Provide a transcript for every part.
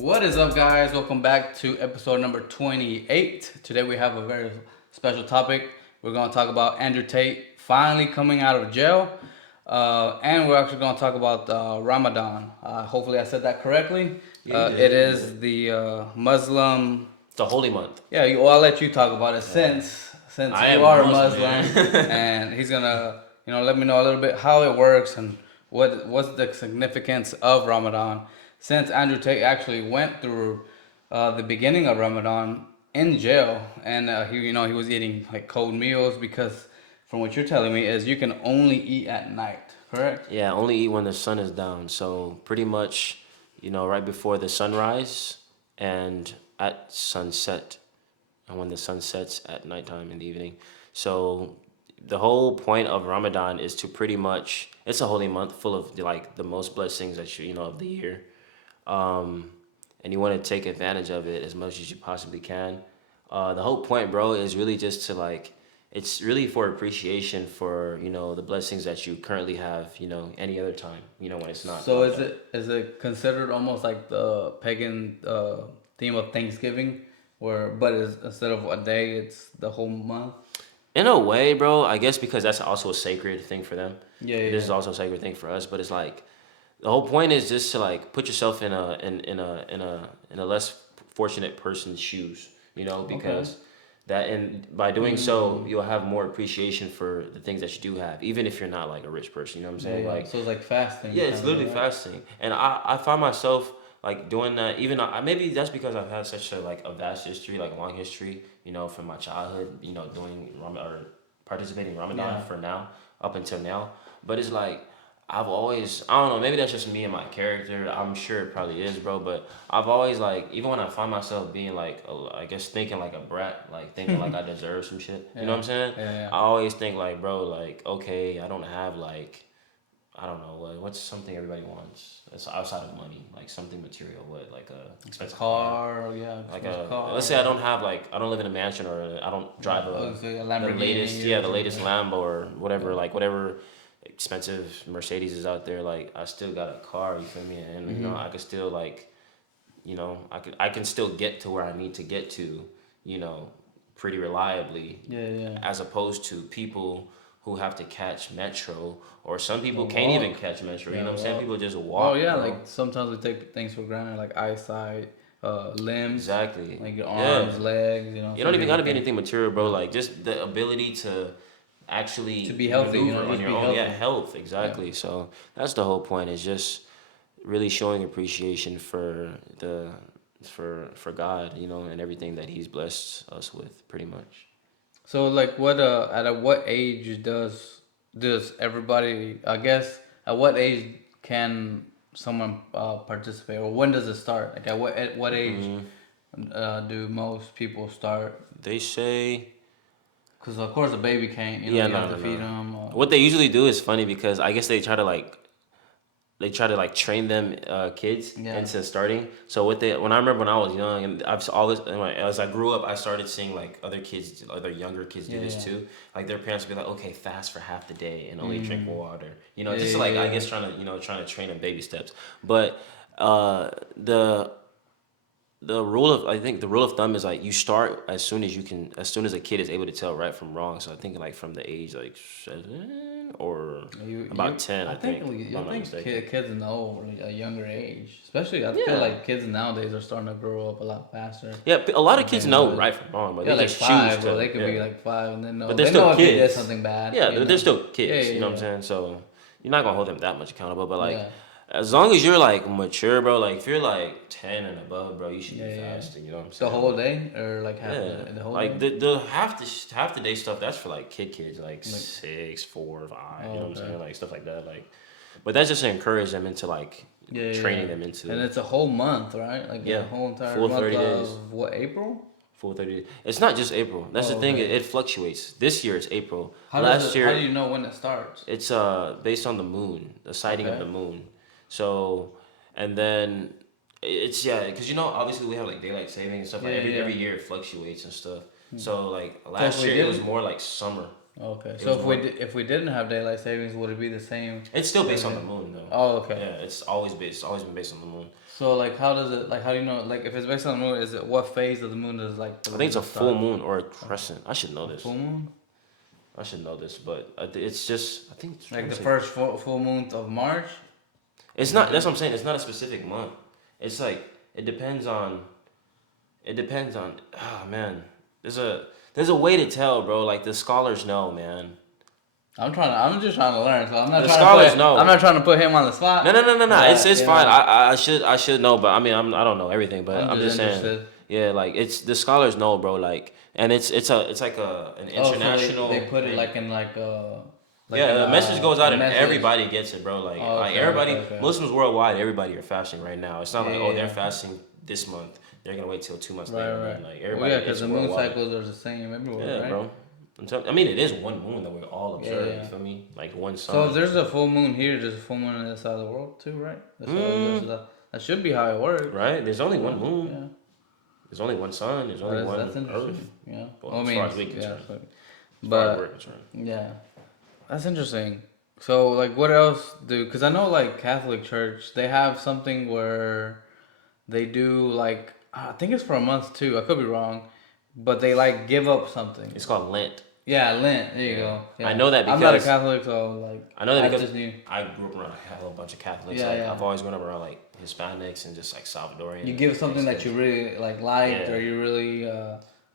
What is up, guys? Welcome back to episode number 28. Today we have a very special topic. We're going to talk about Andrew Tate finally coming out of jail. And we're actually going to talk about Ramadan. Hopefully, I said that correctly. Yeah, you It did. is the Muslim. It's a holy month. Yeah, well, I'll let you talk about it since I you am are a Muslim, Muslim, and he's gonna let me know a little bit how it works and what's the significance of Ramadan. Since Andrew Tate actually went through the beginning of Ramadan in jail, and he was eating like cold meals because from what you're telling me is you can only eat at night, correct? Yeah, only eat when the sun is down. So pretty much, right before the sunrise and at sunset, and when the sun sets at nighttime in the evening. So the whole point of Ramadan is to pretty much it's a holy month full of like the most blessings that of the year. Um, and you want to take advantage of it as much as you possibly can. The whole point, bro, is really just to like, it's really for appreciation for the blessings that you currently have. Any other time. When it's not. So like is that. it considered almost like the pagan theme of Thanksgiving, where but is instead of a day, it's the whole month? In a way, bro, I guess because that's also a sacred thing for them. Yeah, yeah, This is yeah. also a sacred thing for us, but it's like the whole point is just to like put yourself in a less fortunate person's shoes, Okay. because that and by doing so you'll have more appreciation for the things that you do have, even if you're not like a rich person. You know what I'm Yeah, saying? yeah. Like So it's like fasting, yeah, it's kind of, literally right? fasting, and I find myself like doing that. Even maybe that's because I've had such a vast history, like a long history, from my childhood, doing or participating in Ramadan Yeah. for now up until now. But it's like I've always I don't know, maybe that's just me and my character. I'm sure it probably is, bro. But I've always like even when I find myself being like I guess thinking like a brat, like thinking like I deserve some shit. You know what Yeah, I'm saying? yeah, yeah. I always think like, bro, like okay, I don't have like I don't know what's something everybody wants. It's outside of money, like something material. What like a A expensive car, car, yeah, like expensive let's car. say I don't live in a mansion or I don't drive Oh, so a the Lamborghini latest or the latest something. Lambo or Yeah. whatever, like whatever expensive Mercedes is out there. Like I still got a car. You feel me? And I could still like I can still get to where I need to get to. You know, pretty reliably, Yeah, yeah. as opposed to people who have to catch metro, or some The people can't even walk. catch metro. You Yeah, know what I'm saying? walk. People just Oh walk, yeah, bro. like sometimes we take things for granted, like eyesight, limbs, Exactly. like your Yeah. arms, legs. You don't Some even people gotta be can. anything material, bro. Yeah. Like just the ability to To actually be healthy, maneuver on just your be own. Yeah, healthy. health, Yeah. exactly. So that's the whole point. Is just really showing appreciation for for God, and everything that He's blessed us with, pretty much. So like what at what age does everybody, I guess, at what age can someone participate, or when does it start? Like at what age do most people start? They say Because of course a baby can't, yeah, you have no, to no, feed no. them. What they usually do is funny because I guess they try to like train them kids Yeah. into starting. So what they when I remember when I was young and I've always as I grew up I started seeing like other younger kids do Yeah, this yeah. too. Like their parents would be like, okay, fast for half the day and only drink Mm. water. Yeah, Just to, yeah, like I yeah. guess trying to train them baby steps. But uh, the the rule of I think the rule of thumb is like you start as soon as a kid is able to tell right from wrong. So I think like from the age like 7 or about 10, I I think think, if I I'm not think mistaken. kids know at a younger age. Especially, I feel Yeah. like kids nowadays are starting to grow up a lot faster Yeah, a lot of than kids back know then. right from wrong, but Yeah, they like just choose five, bro. to. They could be Yeah, like five, and but they're they still know if they did kids. something bad. Yeah, You they're know. still Yeah, kids. You know what I'm yeah, saying? So you're not gonna hold them that much accountable. But like, yeah, as long as you're like mature, bro. Like if you're like 10 and above, bro, you should yeah, be yeah, yeah. fasting. You know what I'm The saying? whole Like, day or like half of yeah, the whole like day. the half the day stuff. That's for like kids, like Like, 6, 4, 5. You know oh, what I'm okay. saying? Like stuff like that. Like, but that's just to encourage them into like Yeah, yeah, training yeah. them And into it's a whole month, right? Like a yeah, whole entire full month 30 days. of what, April? Full 30 days. It's not just April. That's the Oh, thing. okay. It fluctuates. This year it's April. How does Last it? How do year you know when it starts? it's based on the moon, the sighting of Okay. the moon. So, and then it's yeah, because obviously we have like daylight saving and stuff. Yeah, Like yeah, every yeah. year it fluctuates and stuff. So like So if last we year it was didn't, more like summer. Okay. It So was one. if we didn't have daylight savings, would it be the same? It's still based every on the day? moon though. Oh, okay. Yeah, it's always been based on the moon. So like, how does it like? How do you know? Like, if it's based on the moon, is it what phase of the moon does like I think it's a the full start? moon or a crescent. I should know A this. full moon? I should know this, but it's just I think it's, Like the first full moon of March? it's not. That's what I'm saying. It's not a specific month. It's like it depends on. It depends on. Oh man, there's a way to tell, bro. Like the scholars know, man. I'm just trying to learn. So I'm not The trying scholars to put. know. I'm not trying to put him on the spot. No. But It's you fine. know, I should know, but I mean I don't know everything, but I'm I'm just just saying. interested. Yeah, like it's the scholars know, bro. Like, and it's like an Oh, so international. they put it thing. like in like a. Like Yeah, in the message goes out a and message. everybody gets it, bro. Oh, Like okay, everybody, okay. Muslims worldwide, everybody are fasting right now. It's not like oh they're Yeah. fasting this month. They're gonna wait till 2 months Right, later. right. Like Well, everybody, yeah, it's because the moon worldwide. cycles are the same everywhere, Yeah, right? bro. I mean, it is one moon that we all observe. Yeah. You feel me? Like one sun. So if there's a full moon here, there's a full moon on the other side of the world too, right? That should be how it works. Right? There's only one moon. Yeah. There's only one sun. There's only one That's Earth. interesting. Yeah. Well, as far as we're concerned. yeah. As far as we're But concerned. yeah, that's interesting. So like, what else do? Because I know like Catholic Church, they have something where they do like I think it's for a month too. I could be wrong, but they like give up something. It's called Lent. Yeah, Lent. There you go. Yeah. I know that I'm not a because Catholic, so like I know that because just knew. I grew up around a whole bunch of Catholics. Yeah, Like yeah. I've always grown up around like Hispanics and just like Salvadorian. You give something that Mexicans. you really like liked, Yeah. or you really.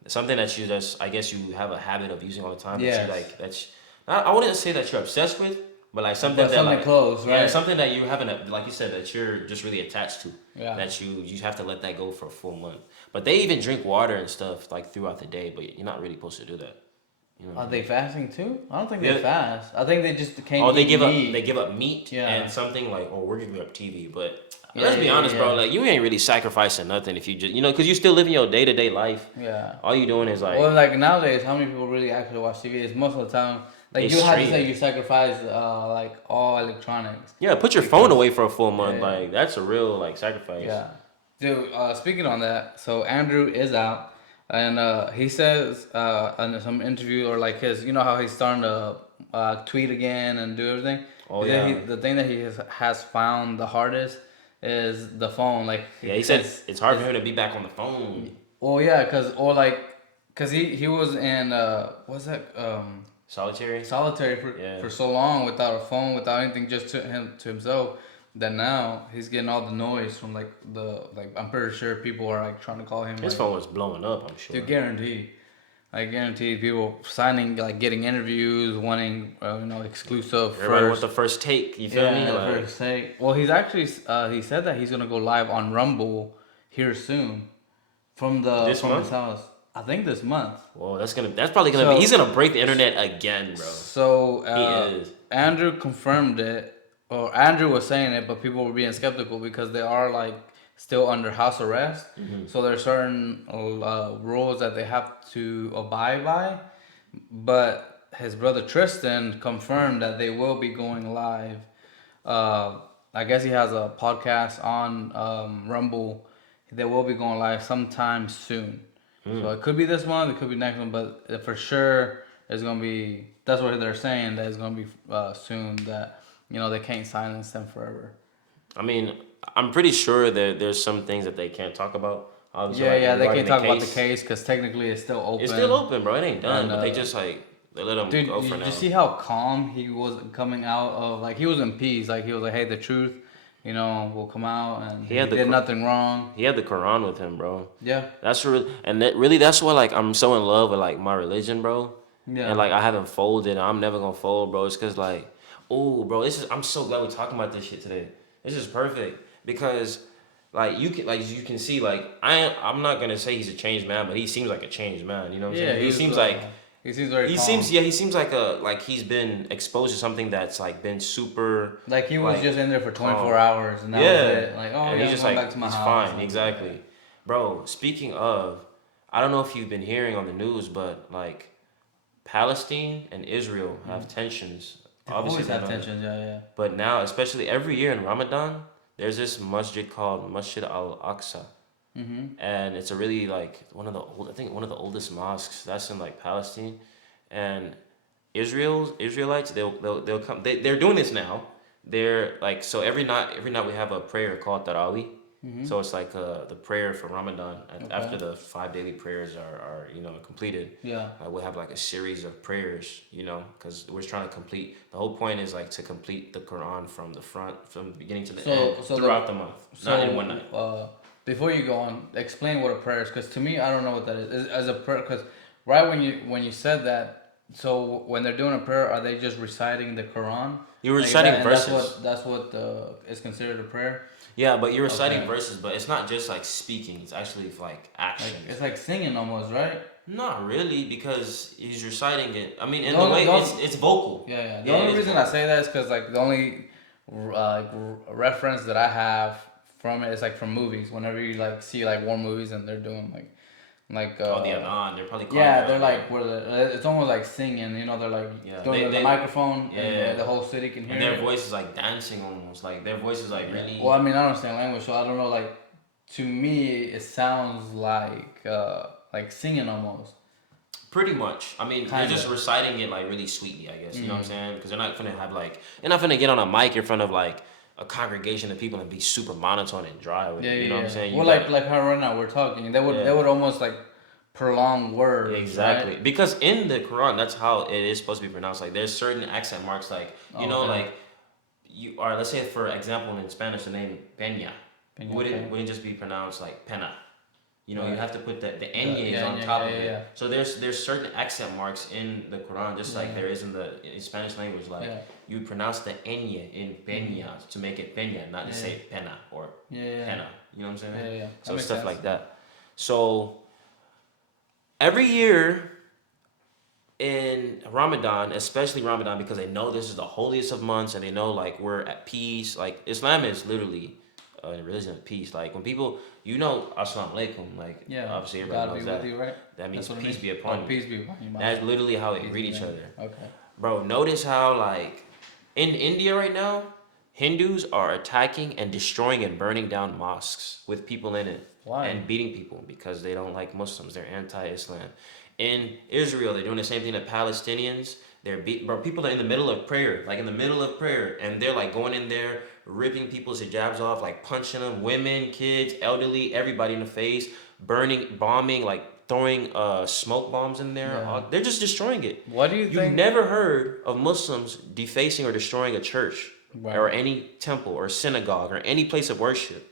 Something that you just I guess you have a habit of using all the time. Yes. That you like that's I wouldn't say that you're obsessed with, but like something But that something like close, yeah, right? something that you haven't like you said that you're just really attached to. Yeah. That you have to let that go for a full month. But they even drink water and stuff like throughout the day, but you're not really supposed to do that. You know what I Are mean? they fasting too? I don't think they Yeah. fast. I think they just can't. Oh, they eat give meat. up. They give up meat Yeah. and something like, oh, we're giving up TV. But Yeah, let's be yeah, honest, bro. yeah. Like you ain't really sacrificing nothing if you just, because you still living your day to day life. Yeah. All you doing is like, Well, like nowadays, how many people really actually watch TV? It's most of the time. Like They you have to stream. say you sacrifice like all electronics. yeah, put your phone away for a full month. Yeah. Like that's a real like sacrifice. Yeah. Dude, speaking on that, so Andrew is out, and he says in some interview or like his, you know how he's starting to tweet again and do everything. Oh, He said yeah. the thing that he has found the hardest is the phone. Like Yeah, he said it's hard for him to be back on the phone. Well, yeah, cause he was in what's that Solitary. solitary Yeah. for so long without a phone, without anything, just to himself. That now he's getting all the noise from like I'm pretty sure people are like trying to call him. His like, phone was blowing up. I'm sure. to guarantee. I guarantee people signing like getting interviews, wanting exclusive Everybody first. wants the first take. You feel me? the Like, first take. Well, he's actually he said that he's gonna go live on Rumble here soon, from This month? his house. I think this month. whoa, that's probably gonna So- be. He's gonna break the internet again, bro. So He is. Andrew confirmed it, or Andrew was saying it, but people were being skeptical because they are like still under house arrest. Mm-hmm. So there's certain rules that they have to abide by. But his brother Tristan confirmed that they will be going live. I guess he has a podcast on Rumble. They will be going live sometime soon. So it could be this month, it could be next one, but for sure it's gonna be. That's what they're saying, that it's gonna be soon. That they can't silence them forever. I mean, I'm pretty sure that there's some things that they can't talk about. Obviously, like, Yeah, they regarding can't talk about the case. case because technically it's still open. It's still open, bro. It ain't done, And, but they just like they let him Dude, go for did now. you see how calm he was coming out of? Like he was in peace. Like he was like, "Hey, the truth, will come out," and he had the did cr- nothing wrong. He had the Quran with him, bro. Yeah, That's really that's why like I'm so in love with like my religion, bro. yeah. And like I haven't folded, and I'm never gonna fold, bro. It's cause like, oh, bro, I'm so glad we're talking about this shit today. This is perfect because like you can see like I'm not gonna say he's a changed man, but he seems like a changed man. You know what I'm saying? He seems like. he seems very. He calm. seems like he's been exposed to something that's like been super. Like he was like, just in there for 24 calm. hours, and that Yeah, was it. Like, oh, and yeah, he's just I'm going like back to my he's house. fine, exactly, bro. Speaking of, I don't know if you've been hearing on the news, but like Palestine and Israel have tensions. They Obviously, always they have know that. tensions, yeah. But now, especially every year in Ramadan, there's this masjid called Masjid Al Aqsa, and it's a really like one of the oldest mosques that's in like Palestine, and Israelites, they'll come. They're doing this now. They're like, so every night we have a prayer called Tarawih. So it's like the prayer for Ramadan. After Okay. the 5 daily prayers are completed, Yeah. we'll have like a series of prayers, because we're trying to complete. The whole point is like to complete the Quran from the front, from the beginning to the end, So throughout the month, not in one night. before you go on, explain what a prayer is, because to me, I don't know what that is. As a prayer, because right when you said that, so when they're doing a prayer, are they just reciting the Quran? You're Like reciting that, and verses. that's what is considered a prayer. Yeah, but you're reciting Okay. verses, but it's not just like speaking. It's actually like Like actions. it's like singing almost, right? Not really, because he's reciting it. I mean, in The the only, way the only, it's vocal. yeah, yeah. The Yeah, it only is reason I vocal. say that is because like the only reference that I have from it is like from movies. Whenever you like see like war movies and they're doing like Oh, the adhan. They're probably calling yeah, it they're adhan. like where it's almost like singing. They're like Yeah, doing it in the microphone yeah, and the whole city can hear and their it. voice is like dancing almost. Like their voice is like Yeah. really. Well, I mean, I don't understand language, so I don't know. Like to me, it sounds like singing almost. Pretty much. I mean, they're just Kinda. reciting it like really sweetly, I guess. You know what I'm saying? Because they're not gonna get on a mic in front of like a congregation of people and be super monotone and dry with Yeah, it. You yeah, know what I'm yeah. saying? You Well, got like how right now we're talking, they yeah. would almost like prolong words, right? Exactly. Because in the Quran, that's how it is supposed to be pronounced. Like there's certain accent marks, like Oh, okay. like you are. Let's say for example, in Spanish, the name Peña Peña, okay. wouldn't just be pronounced like pena. You Right. have to put the The, enye is yeah, on yeah, top yeah, of yeah, it. yeah. So there's certain accent marks in the Quran, just like Yeah. there is in the Spanish language. Like Yeah. you pronounce the enye in peña to make it peña, not to Yeah. say pena or Yeah, yeah, pena. You know what I'm saying? yeah, yeah. That So makes stuff sense. like that. So every year in Ramadan, especially Ramadan, because they know this is the holiest of months and they know like we're at peace. Like Islam is literally a religion of peace. Like when people, Assalamu alaikum, like Yeah. obviously everybody God be knows with that. you, right? That means That's what it peace means. be Oh, upon you. peace be upon you, my That's bad. literally how they Peace greet be each upon other. you. Okay. Bro, notice how like in India right now, Hindus are attacking and destroying and burning down mosques with people in it Why? and beating people because they don't like Muslims. They're anti-Islam. In Israel, they're doing the same thing to Palestinians. Bro, people are in the middle of prayer, like in the middle of prayer, and they're like going in there, ripping people's hijabs off, like punching them, women, kids, elderly, everybody in the face, burning, bombing, like throwing smoke bombs in there. Yeah. They're just destroying it. What do you You've think? never heard of Muslims defacing or destroying a church Right. or any temple or synagogue or any place of worship.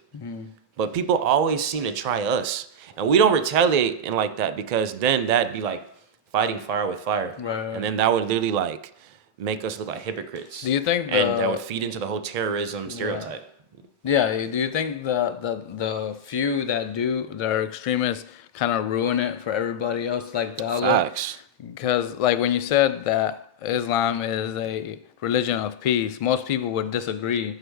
But people always seem to try us. And we don't retaliate and like that because then that'd be like fighting fire with fire. Right. And then that would literally like make us look like hypocrites. Do you think And that would feed into the whole terrorism Yeah. stereotype. Yeah, do you think the few that are extremists kind of ruin it for everybody else, like the outlook? Facts. Because like when you said that Islam is a religion of peace, most people would disagree,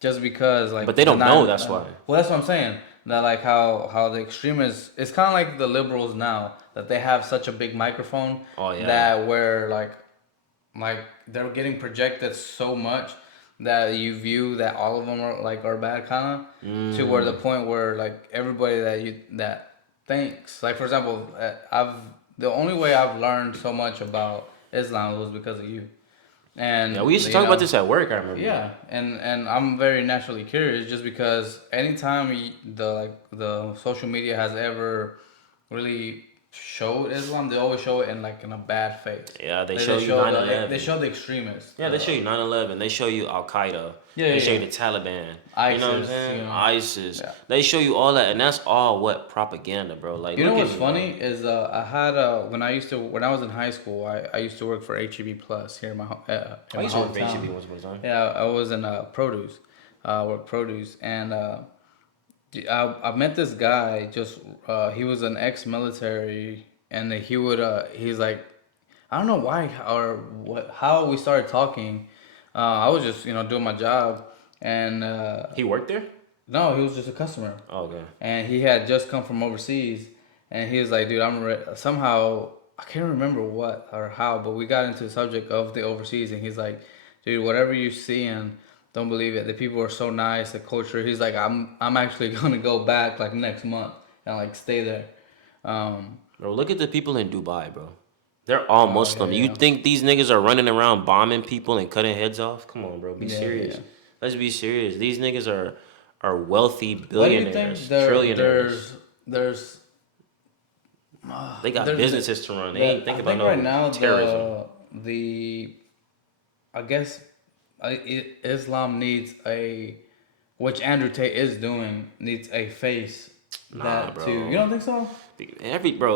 just because like But they don't know, that's why. well, that's what I'm saying. That like how the extremists, it's kind of like the liberals now that they have such a big microphone Oh, yeah. that where like they're getting projected so much that you view that all of them are bad kind of to where the point where like everybody that thinks, like for example, I've the only way I've learned so much about Islam was because of you. And Yeah, we used to talk about this at work, I remember. yeah, and I'm very naturally curious just because anytime the social media has ever really showed Islam, they always show it in a bad face. Yeah, they show you 9/11. They show the extremists. Yeah, they show you 9/11. They show you Al Qaeda. Yeah, They show you yeah. the Taliban. ISIS, You know what I'm saying? ISIS. Yeah. They show you all that, and that's all what propaganda, bro. Like, You know look what's at funny is I had when I was in high school, I used to work for HEB Plus here in my I used to work for hometown. HEB once upon a time. Yeah, I was in produce, work produce, and I met this guy. Just he was an ex-military, and he's like, I don't know why or what how we started talking. I was just doing my job, and He worked there? no, he was just a customer, Oh, okay. and he had just come from overseas, and he was like, dude, somehow I can't remember what or how, but we got into the subject of the overseas, and he's like, dude, whatever you see and don't believe it. The people are so nice, the culture. He's like, I'm actually gonna go back like next month and like stay there. Bro, look at the people in Dubai, bro. They're all Oh yeah, Muslim. You yeah, think these niggas are running around bombing people and cutting heads off? Come on, bro. Be yeah, serious. yeah. Let's be serious. These niggas are wealthy Why do you think billionaires, trillionaires. there's They got there's businesses to run. They the ain't think I about think right no now terrorism. the I guess Islam needs a, which Andrew Tate is doing, needs a face Nah, that to, you bro. don't think so?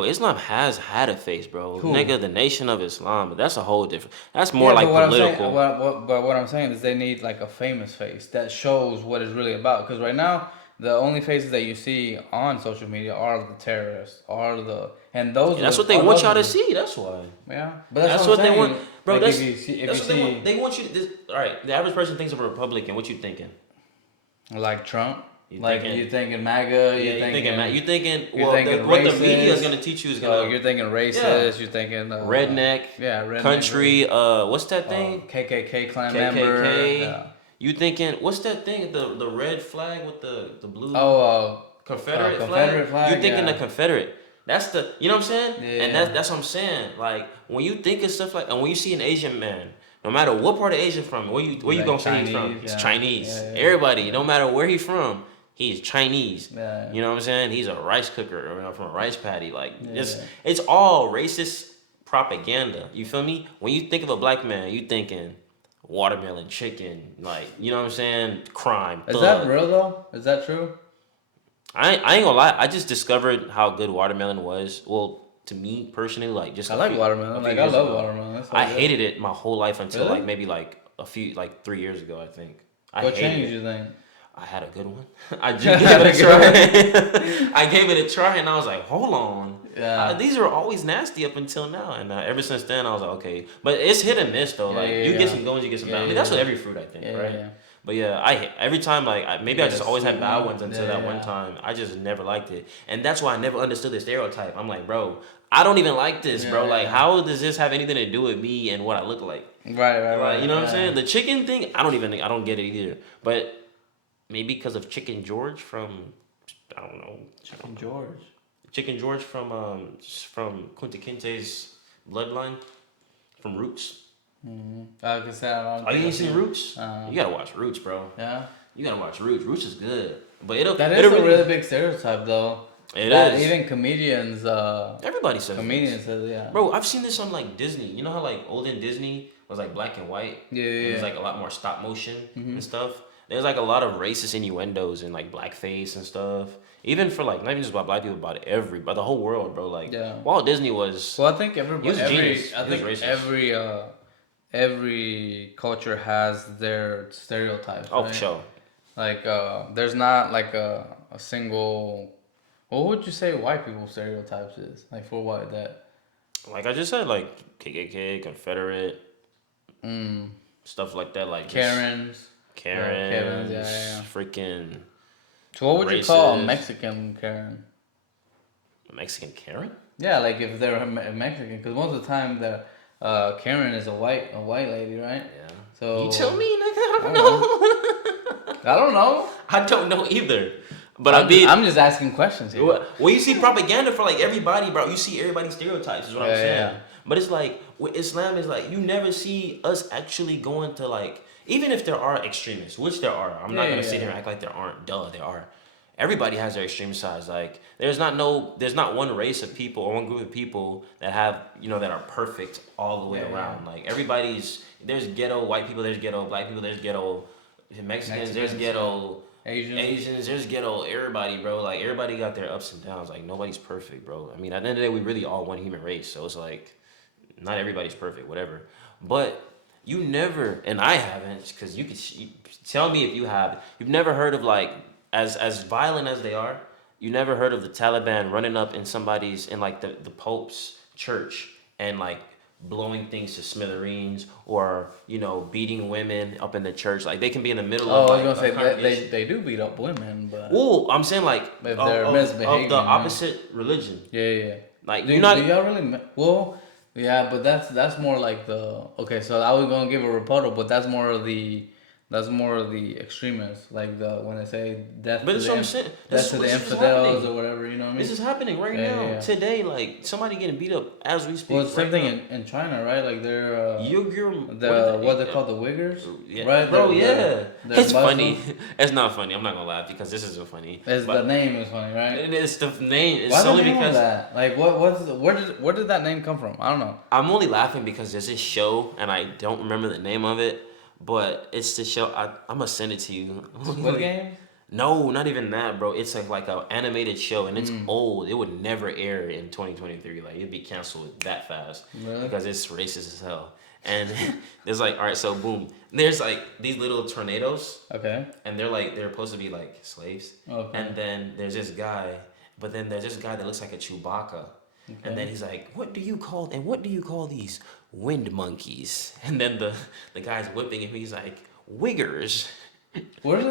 Islam has had a face, bro. Who? Nigga, the Nation of Islam, but that's a whole different. That's more Yeah, but like what I'm saying, political. but what I'm saying is they need like a famous face that shows what it's really about. Because right now, the only faces that you see on social media are the terrorists, are the, and Yeah, that's what they want y'all to see. That's why. yeah. But that's That's what I'm what they want, saying. bro. Like if That's you what they want. see They want you. All right, the average person thinks of a Republican. What you thinking? like Trump, You like thinking? you thinking MAGA, Yeah, you you thinking, Matt. thinking You thinking? you're Well, thinking what the media is racist. gonna teach you is So gonna, you're thinking yeah, racist. You're thinking redneck, yeah, redneck, country. What's that thing? KKK clan member. KKK. Yeah. You thinking? What's that thing? The red flag with the blue Oh, Confederate Confederate flag? You flag. thinking the Yeah. Confederate? That's the, you know what I'm saying? And Yeah. that's what I'm saying. Like when you think of stuff like, and when you see an Asian man, no matter what part of Asia from, where you Like gonna say he's from? Chinese. He's Yeah. Chinese. Yeah. Everybody, no Yeah. matter where he's from, he's Chinese. Yeah. You know what I'm saying? He's a rice cooker or from a rice paddy. Like Yeah. it's all racist propaganda. You feel me? When you think of a black man, you thinking watermelon, chicken, like you know what I'm saying? Crime, Is that thug. real though? Is that true? I ain't gonna lie. I just discovered how good watermelon was. Well, to me personally, like just I like a watermelon. few Like I years love ago. watermelon. That's so I good. hated it my whole life until Really? like maybe like a few like 3 years ago. I think I What hated changed it. you think? I had a good one. I just Had gave a it a try. I gave it a try, and I was like, hold on. Yeah. These were always nasty up until now, and ever since then, I was like, okay. But it's hit and miss though. Yeah, Like yeah, you get yeah. some good ones, you get some Yeah, bad. I mean, yeah, that's with yeah. every fruit, I think, Yeah, right? yeah. But yeah, every time like maybe You I get just a always had sweet bad one. ones until Yeah, that one yeah. time. I just never liked it, and that's why I never understood the stereotype. I'm like, bro, I don't even like this, bro. Yeah, Like, yeah. how does this have anything to do with me and what I look like? Right, Like, you know what I'm yeah. saying? The chicken thing, I don't get it either. But maybe because of Chicken George from, I don't know, Chicken George. Chicken George from Kunta Kinte's bloodline, from Roots. Like I said, I don't Oh, you think ain't I've seen Roots? Uh, You gotta watch Roots, bro. yeah. You gotta watch Roots. Roots is good, but That is it'll a really, really big stereotype, though. it That is. even comedians, Everybody says comedians this. says, yeah. Bro, I've seen this on like Disney. You know how like olden Disney was like black and white? Yeah, And yeah, there's yeah. like a lot more stop motion and stuff. There's like a lot of racist innuendos and like blackface and stuff. Even for like not even just about black people, about the whole world, bro. Like Yeah. Walt Disney was Well, I think he was a genius. I He was think racist. every culture has their stereotypes, Oh, right? for sure. Like, there's not like a single. What would you say white people stereotypes is like for what that? Like I just said, like KKK, Confederate, stuff like that. Like just Karens. Karens, Karens, yeah, yeah. freaking So what would you call a racist. Mexican Karen? Mexican Karen. Yeah, like if they're Mexican, because most of the time the Karen is a white lady, right? Yeah. So You tell me, nigga. I I don't don't know. I don't know. I don't know either. But I mean, I'm just asking questions here. when you see propaganda for like everybody, bro, you see everybody's stereotypes. Is what I'm Yeah, saying. yeah. But it's like with Islam is like you never see us actually going to like even if there are extremists, which there are. I'm not Yeah, gonna yeah, sit here yeah. and act like there aren't. Duh, there are. Everybody has their extreme sides. Like there's not one race of people or one group of people that have that are perfect all the way Yeah, around. Like everybody's there's ghetto white people, there's ghetto black people, there's ghetto Mexicans, there's ghetto Asians, there's ghetto everybody, bro. Like everybody got their ups and downs. Like nobody's perfect, bro. I mean, at the end of the day, we really all one human race. So it's like, not everybody's perfect, whatever. But you never, and I haven't, because tell me if you have. You've never heard of like as violent as they are. You never heard of the Taliban running up in like the Pope's church and like blowing things to smithereens or beating women up in the church. Like they can be in the middle Oh, of I like was gonna a say congregation. they do beat up women, but Well, I'm saying like if of, they're of, misbehaving, of the opposite religion. yeah, yeah, yeah. Like Do, you're not. do y'all really? Well, yeah, but that's more like the okay. So I was gonna give a rebuttal, but that's more of That's more of the extremists, like the when they say death But to that's the what I'm saying. death to the This is infidels happening. or whatever. You know what I This mean? is happening right Yeah, yeah, now. yeah. Today, like somebody getting beat up as we Well, speak it's the same right thing now. in China, right? Like they're You're the what they call the Uyghurs, yeah, right? bro. Yeah, They're it's funny. Muslim. It's not funny. I'm not gonna laugh because this isn't funny. It's the But name is funny, right? it's the name. Why It's the only name of because that? Like where did that name come from? I don't know. I'm only laughing because there's this show and I don't remember the name of it. But it's the show. I'm gonna send it to you. Squid Game? No, not even that, bro. It's like a animated show, and it's Mm, old. It would never air in 2023. Like it'd be canceled that fast really? because it's racist as hell. And there's like, all right, so boom. There's like these little tornadoes, Okay. and they're supposed to be like slaves. Okay. And then there's this guy, but then there's this guy that looks like a Chewbacca. And then Okay. he's like, what do you call these wind monkeys? And then the guy's whipping him. He's like, wiggers. What I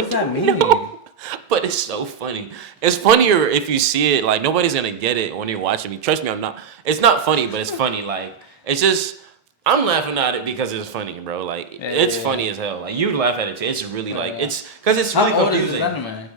does that don't mean? know. But it's so funny. It's funnier if you see it. Like nobody's gonna get it when you're watching me. Trust me, I'm not. It's not funny, but it's funny. Like it's just I'm laughing at it because it's funny, bro. Like Yeah, it's yeah, funny yeah. as hell. Like you laugh at it too. It's really like Yeah. it's because it's How really old is this confusing. anime?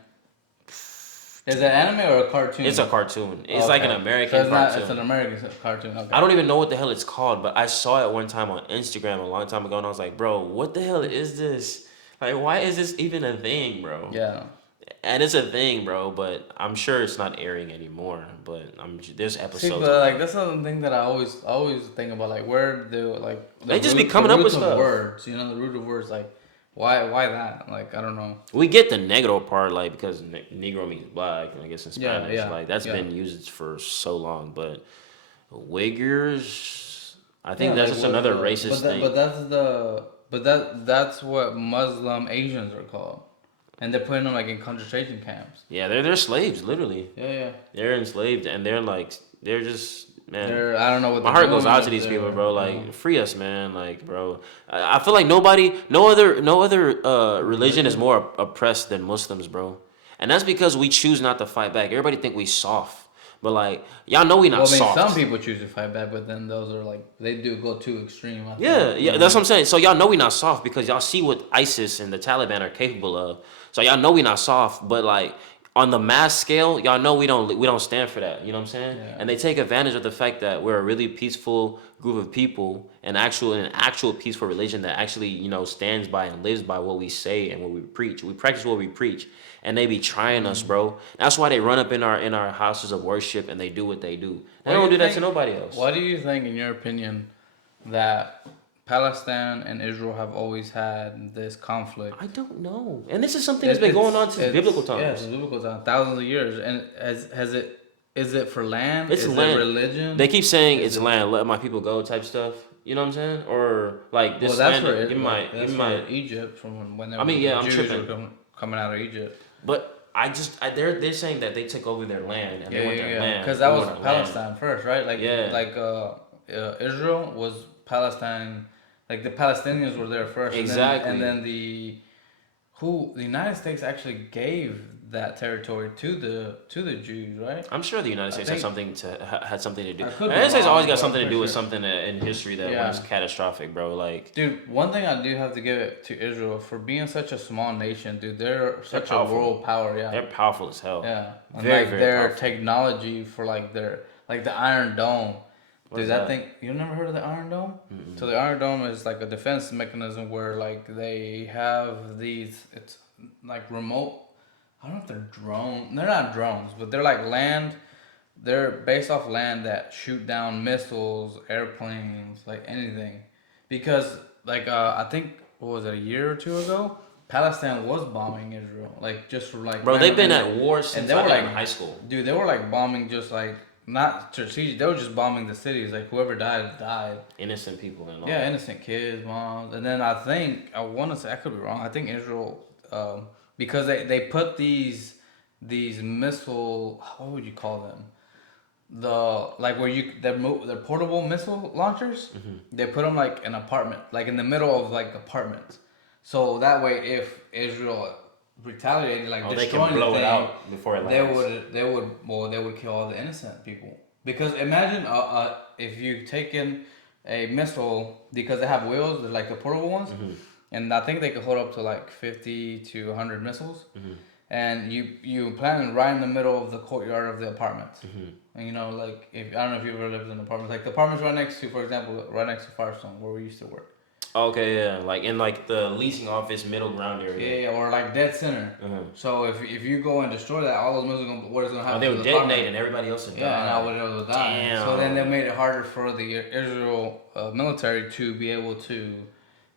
Is it anime or a cartoon? It's a cartoon. It's like an Okay. American So it's not. cartoon. It's an American cartoon. Okay. I don't even know what the hell it's called, but I saw it one time on Instagram a long time ago, and I was like, bro, what the hell is this? Like, why is this even a thing, bro? Yeah. And it's a thing, bro, but I'm sure it's not airing anymore. But there's See, episodes. but like that's another thing that I always think about. Like where do like They just be coming the up with roots of stuff. words. You know, the root of words. Like why that? Like I don't know. We get the negro part, like because negro means black, I guess in Yeah, Spanish, yeah, like that's yeah. been used for so long. But wiggers, I think Yeah, that's like just another but racist thing. that's what Muslim Asians are called, and they're putting them like in concentration camps. Yeah, they're slaves, literally. Yeah, yeah. They're enslaved, and they're just man. They're I don't know what My they're heart goes doing, out to if these people, they're, bro. Like, free us, man. Like, bro, I feel like no other religion is more oppressed than Muslims, bro. And that's because we choose not to fight back. Everybody think we soft, but like, y'all know we not Well, I mean, soft. some people choose to fight back, but then those are like they do go too extreme. I Yeah, think. yeah, that's what I'm saying. So y'all know we not soft because y'all see what ISIS and the Taliban are capable of. So y'all know we not soft, but like on the mass scale, y'all know we don't stand for that. You know what I'm saying? Yeah. And they take advantage of the fact that we're a really peaceful group of people, an actual peaceful religion that actually stands by and lives by what we say and what we preach. We practice what we preach, and they be trying us, bro. That's why they run up in our houses of worship and they do what they do. They Why don't you do that to think- nobody else. Why do you think, in your opinion, that Palestine and Israel have always had this conflict? I don't know. And this is something that's been going on since biblical times. Yeah, since biblical times, thousands of years. And is it for land? It's is land. it religion? They keep saying Is it's it- land, let my people go type stuff. You know what I'm saying? Or like this Well, that's land, for give me my, that's give me my. for Egypt from when I mean, yeah, I'm Jews tripping. were coming out of Egypt. But they're saying that they took over their land and they want their land. Because that They was want their land. Palestine first, right? Like Israel was Palestine. Like the Palestinians were there first. Exactly. And then the United States actually gave that territory to the Jews, right? I'm sure the United States think- had something to do. I The could be United States wrong, always got but something to I'm do with pretty something in history that Yeah. was catastrophic, bro. Like, Dude, one thing I do have to give it to Israel for being such a small nation, dude. They're such a powerful. world power, yeah. they're powerful as hell. Yeah, and Very, like very their powerful. technology for like the Iron Dome. What Dude, is that that? thing you never heard of the Iron Dome? So the Iron Dome is like a defense mechanism where like they have these. It's like remote. I don't know if they're drones. They're not drones, but they're like land. They're based off land that shoot down missiles, airplanes, like anything. Because like I think what was it, a year or two ago? Palestine was bombing Israel, like just for like. Bro, they've been random- at war since they I've were been in like- high school. Dude, they were like bombing just like not strategic. They were just bombing the cities. Like whoever died. Innocent people and all. Yeah, innocent kids, moms, and then I want to say I could be wrong. I think Israel, because they put these missile, what would you call them? Like where they're portable missile launchers. They put them like in apartment, like in the middle of like apartments. So that way, if Israel retaliated, like Oh, they destroying can blow the it thing, out before it lands. they would kill all the innocent people. Because imagine if you taken a missile because they have wheels, they're like the portable ones. and I think they could hold up to like 50 to 100 missiles. Mm-hmm. And you plant it right in the middle of the courtyard of the apartments. Mm-hmm. And you know, like if I don't know if you ever lived in apartments, like the apartments right next to, for example, right next to Firestone, where we used to work. Okay, yeah, like in like the leasing office middle ground area. Yeah, or like dead center. Uh-huh. So if you go and destroy that, all those missiles gonna what is gonna Oh, happen they to would the detonate apartment? and everybody else would Yeah, and I die. would able to die. Damn. So then they made it harder for the Israel military to be able to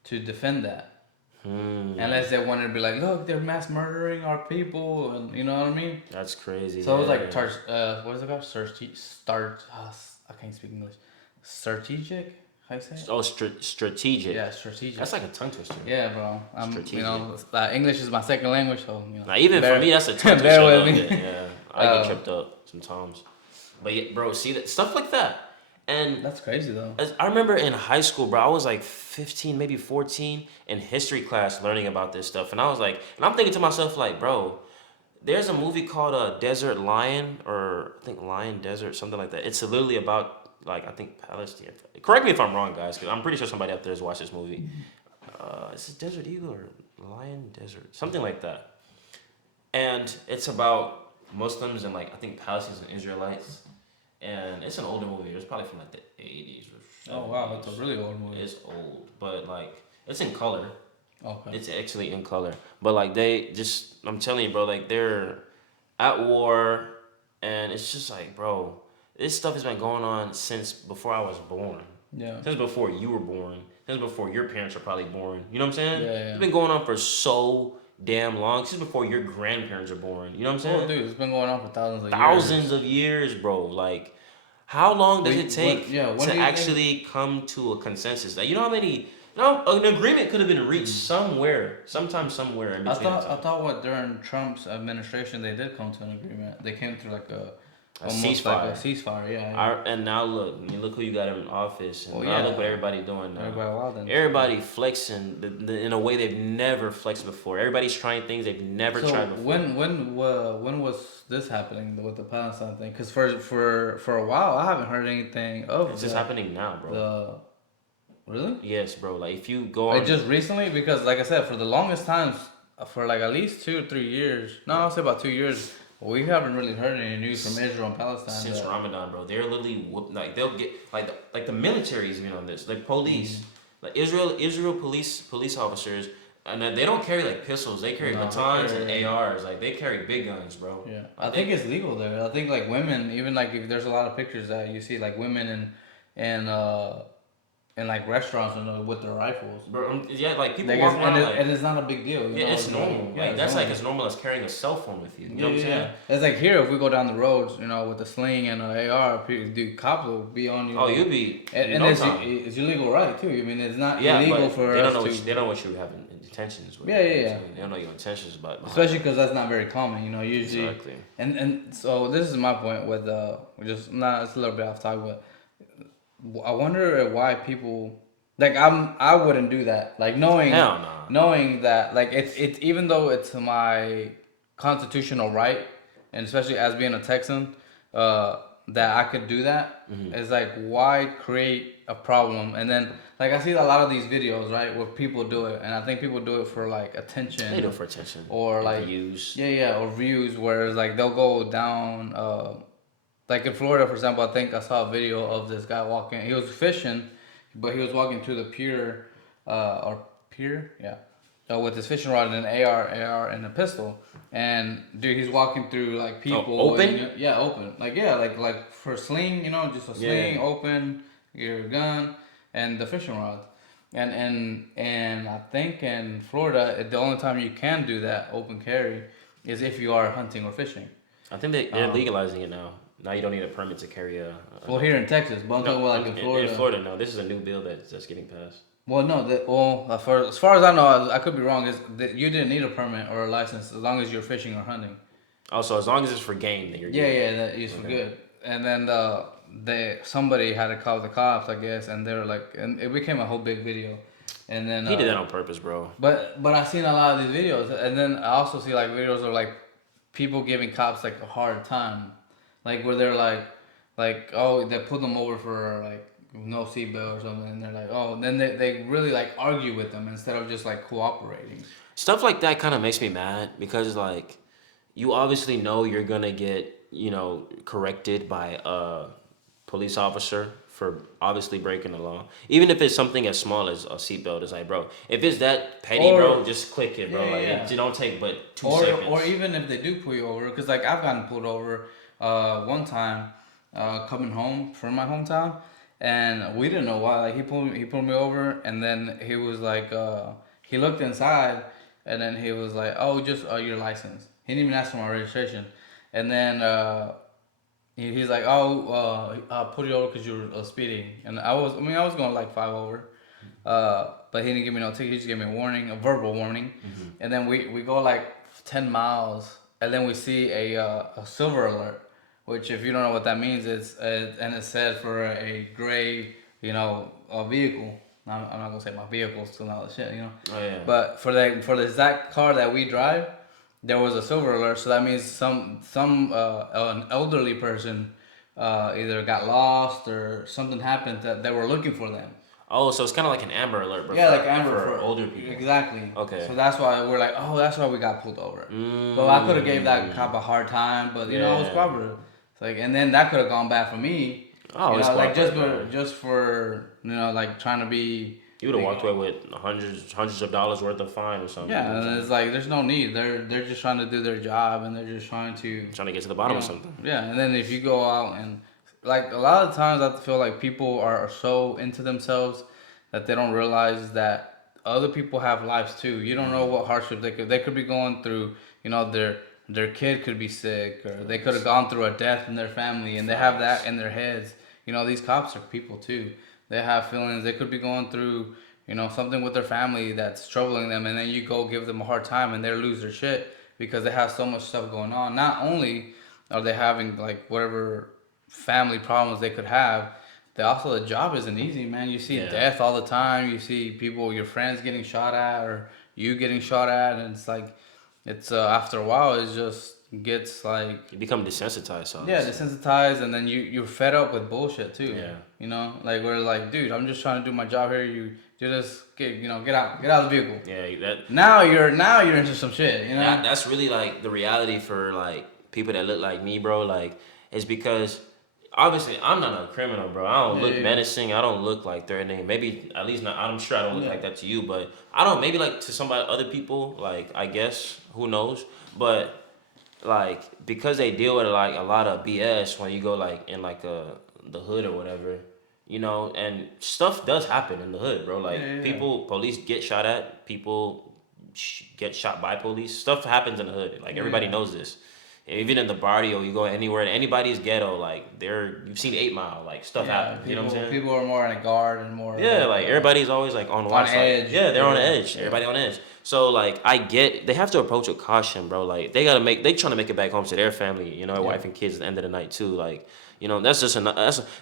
defend that. Hmm. Unless they wanted to be like, look, they're mass murdering our people, and you know what I mean. That's crazy. So it was yeah. like what is it called? I can't speak English. Strategic? How you say it? Oh, strategic. Yeah, strategic. That's like a tongue twister. Yeah, bro. I'm, Strategic. you know, English is my second language, so you know. Now, even bear- for me, that's a tongue bear twister. with a little me. bit, Yeah, I get tripped up sometimes. But yeah, bro, see that stuff like that. And That's crazy though. I remember in high school, bro, I was like 15, maybe 14, in history class learning about this stuff. And I was like, and I'm thinking to myself, like, bro, there's a movie called Desert Lion, or I think Lion Desert, something like that. It's literally about, like, I think Palestine. Correct me if I'm wrong, guys, because I'm pretty sure somebody out there has watched this movie. Is it Desert Eagle or Lion Desert? Something like that. And it's about Muslims and, like, I think Palestinians and Israelites. And it's an older movie. It was probably from like the 80s or 70s. Oh wow, that's a really old movie. It's old, but like it's in color. Okay. It's actually in color. But like they just, I'm telling you, bro, like they're at war, and it's just like, bro, this stuff has been going on since before I was born. Yeah. Since before you were born. Since before your parents were probably born. You know what I'm saying? Yeah, yeah. It's been going on for so damn long. Since before your grandparents were born. You know what I'm saying? Oh, dude, it's been going on for thousands of years. Thousands of years, bro. Like, how long does Wait, it take when do you to think- actually come to a consensus? Like, you know how many? You know, an agreement could have been reached somewhere, sometime, somewhere in I between. thought what during Trump's administration they did come to an agreement. They came to like almost ceasefire. like a ceasefire. Yeah. And now look, look who you got in office, and Well, now yeah. look what everybody's doing now. Everybody wild then. Everybody flexing in a way they've never flexed before. Everybody's trying things they've never So tried before. when was this happening with the Palestine thing? Because for a while I haven't heard anything of It's just happening now, bro. Really? Yes, bro. Like if you go on, Like just recently, because like I said, for the longest times, for like at least 2 or 3 years, no, I'll say about 2 years, we haven't really heard any news from Israel and Palestine. since that- Ramadan, bro, they're literally like they'll get like the military is even on this, like police, like Israel police officers, and then they don't carry like pistols, they carry No, they batons carry- and ARs, like they carry big guns, bro. Yeah, I think it's legal there. I think like women, even like if there's a lot of pictures that you see like women in like restaurants and with their rifles. Bro, yeah, like people Like walk it's, around and, like and it's not a big deal. You yeah, know? it's normal. Yeah, Like it's that's like normal. as normal as carrying a cell phone with you. You know what I'm Yeah, saying? It's like here, if we go down the roads, you know, with a sling and an AR, dude, cops will be on you. Oh, you'd be And no it's, time. it's illegal, right? Too. I mean, it's not Yeah, illegal but for they don't us know to. they don't know what you have in intentions with. Yeah, you yeah, know what yeah. I'm saying? They don't know your intentions, but Especially because that's not very common, you know. Usually, exactly. and so this is my point with just not it's a little bit off topic, but I wonder why people like I wouldn't do that. Like knowing Hell nah. knowing that like it's even though it's my constitutional right, and especially as being a Texan, that I could do that. It's like why create a problem and then like I see a lot of these videos right where people do it and I think people do it for like attention. They do it for attention or and like views. yeah, or views. Whereas like they'll go down, like in Florida, for example. I think I saw a video of this guy walking. He was fishing, but he was walking to the pier, with his fishing rod and an AR, and a pistol. And dude, he's walking through like people. open? and, yeah, open. Like for sling, you know, just a sling, open, your gun, and the fishing rod. And I think in Florida, the only time you can do that open carry is if you are hunting or fishing. I think they're legalizing it now. Now you don't need a permit to carry a. Well, here in Texas, but I'm talking about like in Florida. In Florida, no. This is a new bill that's getting passed. Well, no, as far as I know, I could be wrong. Is that you didn't need a permit or a license as long as you're fishing or hunting. Also, as long as it's for game, then you're good. Yeah, that is for good. And then somebody had to call the cops, I guess, and they were like, and it became a whole big video. And then He did that on purpose, bro. But I've seen a lot of these videos, and then I also see like videos of like people giving cops like a hard time, like where they're like oh they put them over no seatbelt or something, and they're like, oh, then they really like argue with them instead of just like cooperating. Stuff like that kind of makes me mad because like you obviously know you're gonna get corrected by a police officer for obviously breaking the law. Even if it's something as small as a seatbelt, it's like, bro, if it's that petty, Or bro, just click it, bro. yeah, Like yeah. it don't take but two Or seconds. or even if they do pull you over, because like I've gotten pulled over, one time, coming home from my hometown, and we didn't know why. Like he pulled me over, and then he was like, he looked inside, and then he was like, oh, just your license. He didn't even ask for my registration, and then he's like, oh, I'll pull you over because you were speeding, and I was going like 5 over. But he didn't give me no ticket. He just gave me a warning, a verbal warning, and then we go like 10 miles, and then we see a silver alert, which if you don't know what that means, it's and it said for a gray, a vehicle. I'm not gonna say my vehicle, still not the shit. Oh yeah. But for the exact car that we drive, there was a silver alert, so that means some an elderly person either got lost or something happened that they were looking for them. Oh, so it's kind of like an Amber Alert, but Yeah, for, like Amber for for older people. exactly. Okay. So that's why we're like, oh, that's why we got pulled over. But I could have gave that cop a hard time, but I was Yeah. cooperative. It's like, and then that could have gone bad for me. Oh, it's Like cooperate, bro. just for like trying to be. You would have walked away with hundreds of dollars worth of fine or something. Yeah, and it's like there's no need. They're just trying to do their job, and they're just trying to Trying to get to the bottom of something. yeah, and then if you go out and like a lot of times I feel like people are so into themselves that they don't realize that other people have lives too. You don't know what hardship they could be going through. Their kid could be sick, or they could have gone through a death in their family, and they have that in their heads. These cops are people too. They have feelings. They could be going through something with their family that's troubling them, and then you go give them a hard time, and they lose their shit because they have so much stuff going on. Not only are they having like whatever family problems they could have, they also the job isn't easy, man. You see Yeah. death all the time. You see people, your friends getting shot at, or you getting shot at, and it's like, it's after a while, it just gets like You become desensitized. So yeah, desensitized, and then you're fed up with bullshit too. Yeah. Like we're like, dude, I'm just trying to do my job here. You just get out of the vehicle. Yeah, that Now you're into some shit. that's really like the reality for like people that look like me, bro. Like it's because obviously I'm not a criminal, bro. I don't look Yeah. menacing. I don't look like threatening. Maybe at least not. I'm sure I don't look Yeah. like that to you, but I don't. Maybe like to somebody, other people. Like I guess who knows, but. Like because they deal with like a lot of BS when you go like in like the hood or whatever, and stuff does happen in the hood, bro. Like Yeah. police get shot at, people get shot by police. Stuff happens in the hood. Like everybody Yeah. knows this. Even in the barrio, you go anywhere, anybody's ghetto. Like you've seen 8 Mile. Like stuff happens. You know what I'm saying? People are more on a guard and more. Yeah, like everybody's always like on watch, like, edge. yeah, they're on Yeah. edge. Everybody on edge. So like I get they have to approach with caution, bro. Like they trying to make it back home to their family, their wife and kids at the end of the night too. Like that's just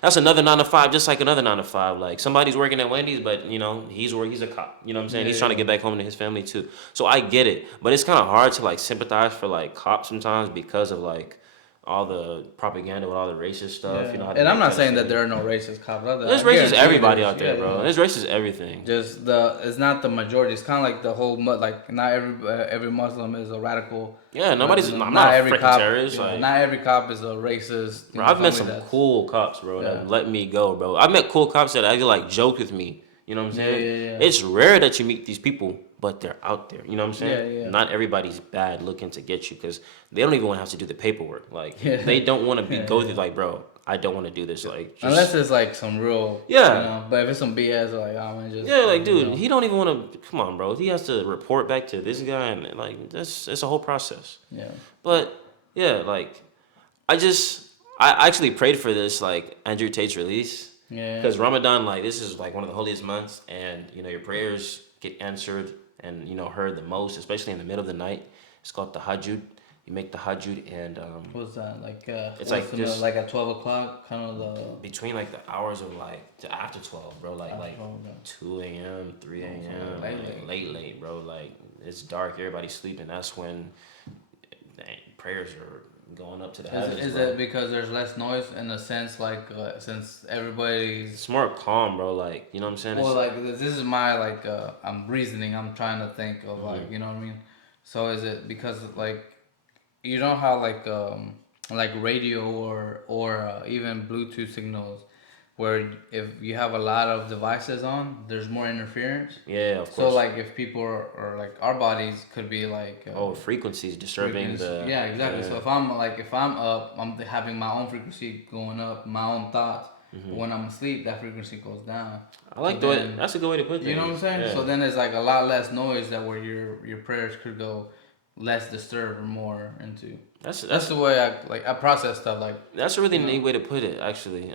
that's another 9 to 5, just like another 9 to 5. Like somebody's working at Wendy's, but he's a cop. You know what I'm saying? Yeah, He's trying to get back home to his family too. So I get it, but it's kind of hard to like sympathize for like cops sometimes because of like all the propaganda with all the racist stuff. Yeah. How And I'm not saying that there. there are no racist cops out there. There's I racist guarantee you everybody there's- out there, yeah, bro. yeah. There's racist everything. Just it's not the majority. It's kind of like the whole like not every Muslim is a radical. Yeah, nobody's. Muslim. I'm not a freaking cop, terrorist. Like, not every cop is a racist. bro, I've met some somebody that's- cool cops, bro. Yeah. That let me go, bro. I've met cool cops that actually like joke with me. You know what I'm saying? Yeah. It's rare that you meet these people, but they're out there. You know what I'm saying? Yeah. Not everybody's bad looking to get you because they don't even want to have to do the paperwork. Like Yeah. they don't want to go through like, bro, I don't want to do this. Like just, Unless it's like some real. Yeah. But if it's some BS, like just. yeah, like dude, he don't even want to. Come on, bro. He has to report back to this guy, and like it's a whole process. Yeah. But yeah, like I actually prayed for this, like Andrew Tate's release. Yeah. Because Ramadan, like this is like one of the holiest months, and your prayers get answered and heard the most, especially in the middle of the night. It's called the Hajjud. You make the Hajjud, and What's that like? It's like just like at 12 o'clock, kind of the. between like the hours of like to after 12, bro. Like 2 a.m., 3 a.m., late, bro. Like it's dark, everybody's sleeping. That's when prayers are going up to the heavens, Is bro. it because there's less noise in a sense, like since everybody's It's more calm, bro. Like, you know what I'm saying? well, It's, like this is my like I'm reasoning. I'm trying to think of like you know what I mean. So is it because like you know how like radio or even Bluetooth signals, where if you have a lot of devices on, there's more interference. yeah, of So course. like if people are like our bodies could be like Oh, frequencies disturbing the. yeah, exactly. Yeah. So if I'm up, I'm having my own frequency going up, my own thoughts. But when I'm asleep, that frequency goes down. I So like the way. then That's a good way to put you know what I'm things. saying? So Yeah. then it's like a lot less noise that where your prayers could go less disturbed or more into. That's That's that's the way I process stuff. Like that's a really you know, neat way to put it, actually.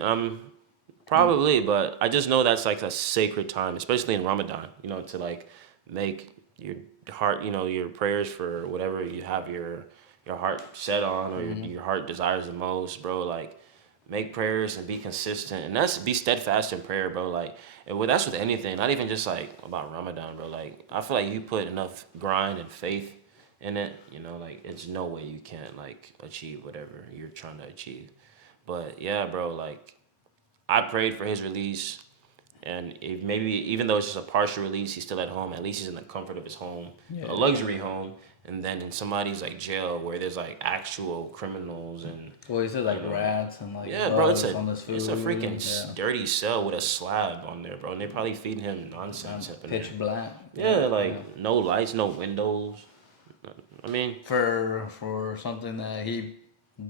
Probably, but I just know that's like a sacred time, especially in Ramadan. You know, to like make your heart, you know, your prayers for whatever you have your heart set on or your heart desires the most, bro. Like, make prayers and be consistent, and that's be steadfast in prayer, bro. Like, and that's with anything, not even just like about Ramadan, bro. Like, I feel like you put enough grind and faith in it, you know, like it's no way you can't like achieve whatever you're trying to achieve. But yeah, bro, like I prayed for his release, and if maybe even though it's just a partial release, he's still at home. At least he's in the comfort of his home, yeah. a luxury home. And then in somebody's like jail where there's like actual criminals and Well, he said you like know, rats and like yeah, bro, bugs on this food. it's a freaking Yeah. dirty cell with a slab on there, bro. And they probably feeding him nonsense up in there. Pitch black. Yeah, like no lights, no windows. I mean, For something that he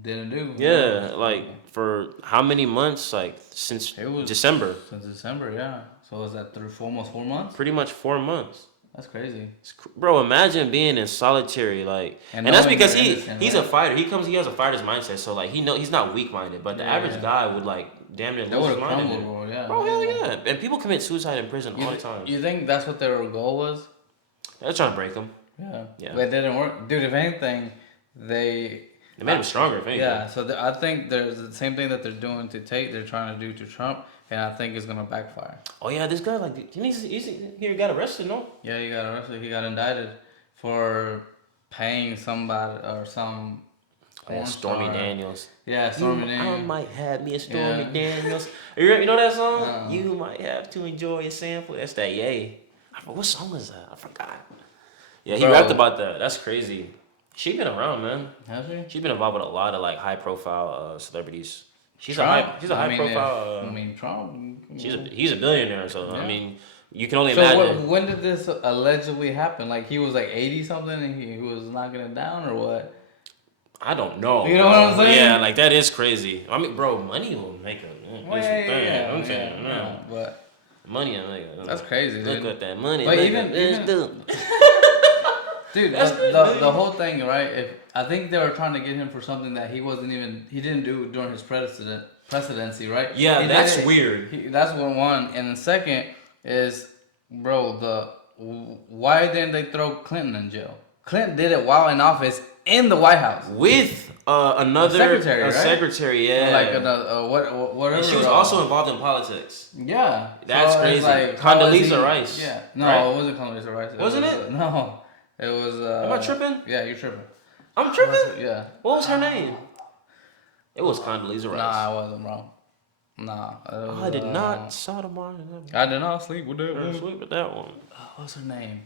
didn't do. yeah, like for how many months? Like since It was December, since December, yeah. So is that through almost 4 months? pretty much 4 months. That's crazy. Bro, imagine being in solitary, like, And and that's knowing because you're innocent, he's right? a fighter. He has a fighter's mindset, so like he's not weak minded. But the Yeah, average yeah. guy would like damn near That lose would his have mind. crumbled, bro. Yeah. Bro, hell yeah, and people commit suicide in prison You, all the time. you think that's what their goal was? They're trying to break him. Yeah. Yeah. But it didn't work, dude. If anything, they. They made him stronger, if anything. Yeah. So I think there's the same thing that they're doing to Tate. They're trying to do to Trump, and I think it's gonna backfire. Oh yeah, this guy like he got arrested, no? Yeah, he got arrested. He got indicted for paying somebody or some. Oh, porn Stormy star. Daniels. Yeah, Stormy I Daniels. might have me a Stormy Yeah. Daniels. You know that song? No. You might have to enjoy a sample. That's that yay. What song is that? I forgot. Yeah, he Bro. rapped about that. That's crazy. She been around, man. Has she? She's been involved with a lot of like high profile celebrities. She's Trump? a high profile. Trump. He's a billionaire, so I Yeah. mean, you can only So imagine. when did this allegedly happen? Like he was like 80 something and he was knocking it down or what? I don't know. You know what I'm bro. saying? Yeah, like that is crazy. I mean, bro, money will make a Well, do some thing. I'm yeah, saying, yeah, but money will make a. that's crazy, dude. Look at that money. But make even- a bitch even- do. Dude, That's good, the whole thing, right? If I think they were trying to get him for something that he didn't do during his presidency, right? Yeah, He did that's it- weird. That's one, and the second is, bro, why didn't they throw Clinton in jail? Clinton did it while in office in the White House. With another secretary, right? secretary, yeah. Like whatever. And she was also involved in politics. Yeah. That's So crazy. it's like, how is Condoleezza he- Rice, Yeah. No, right? it wasn't Condoleezza Rice. Wasn't was, it? No. It was. Am I tripping? Yeah, you're tripping. I'm tripping. Yeah. What was her name? It was Condoleezza Rice. Nah, I wasn't wrong. Nah. It was, I did not sodomite. I did not sleep with that I one. sleep with that one. What's her name?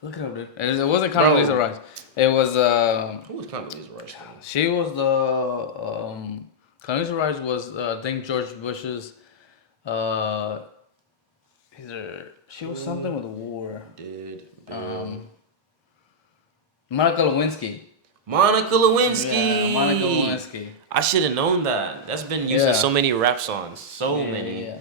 Look it up, dude. It wasn't Bro. Condoleezza Rice. It was. Who was Condoleezza Rice? She was the. Condoleezza Rice was I think George Bush's. She was something with the war. Monica Lewinsky. Monica Lewinsky. Yeah, Monica Lewinsky. I should have known that. That's been used in Yeah. so many rap songs. So many.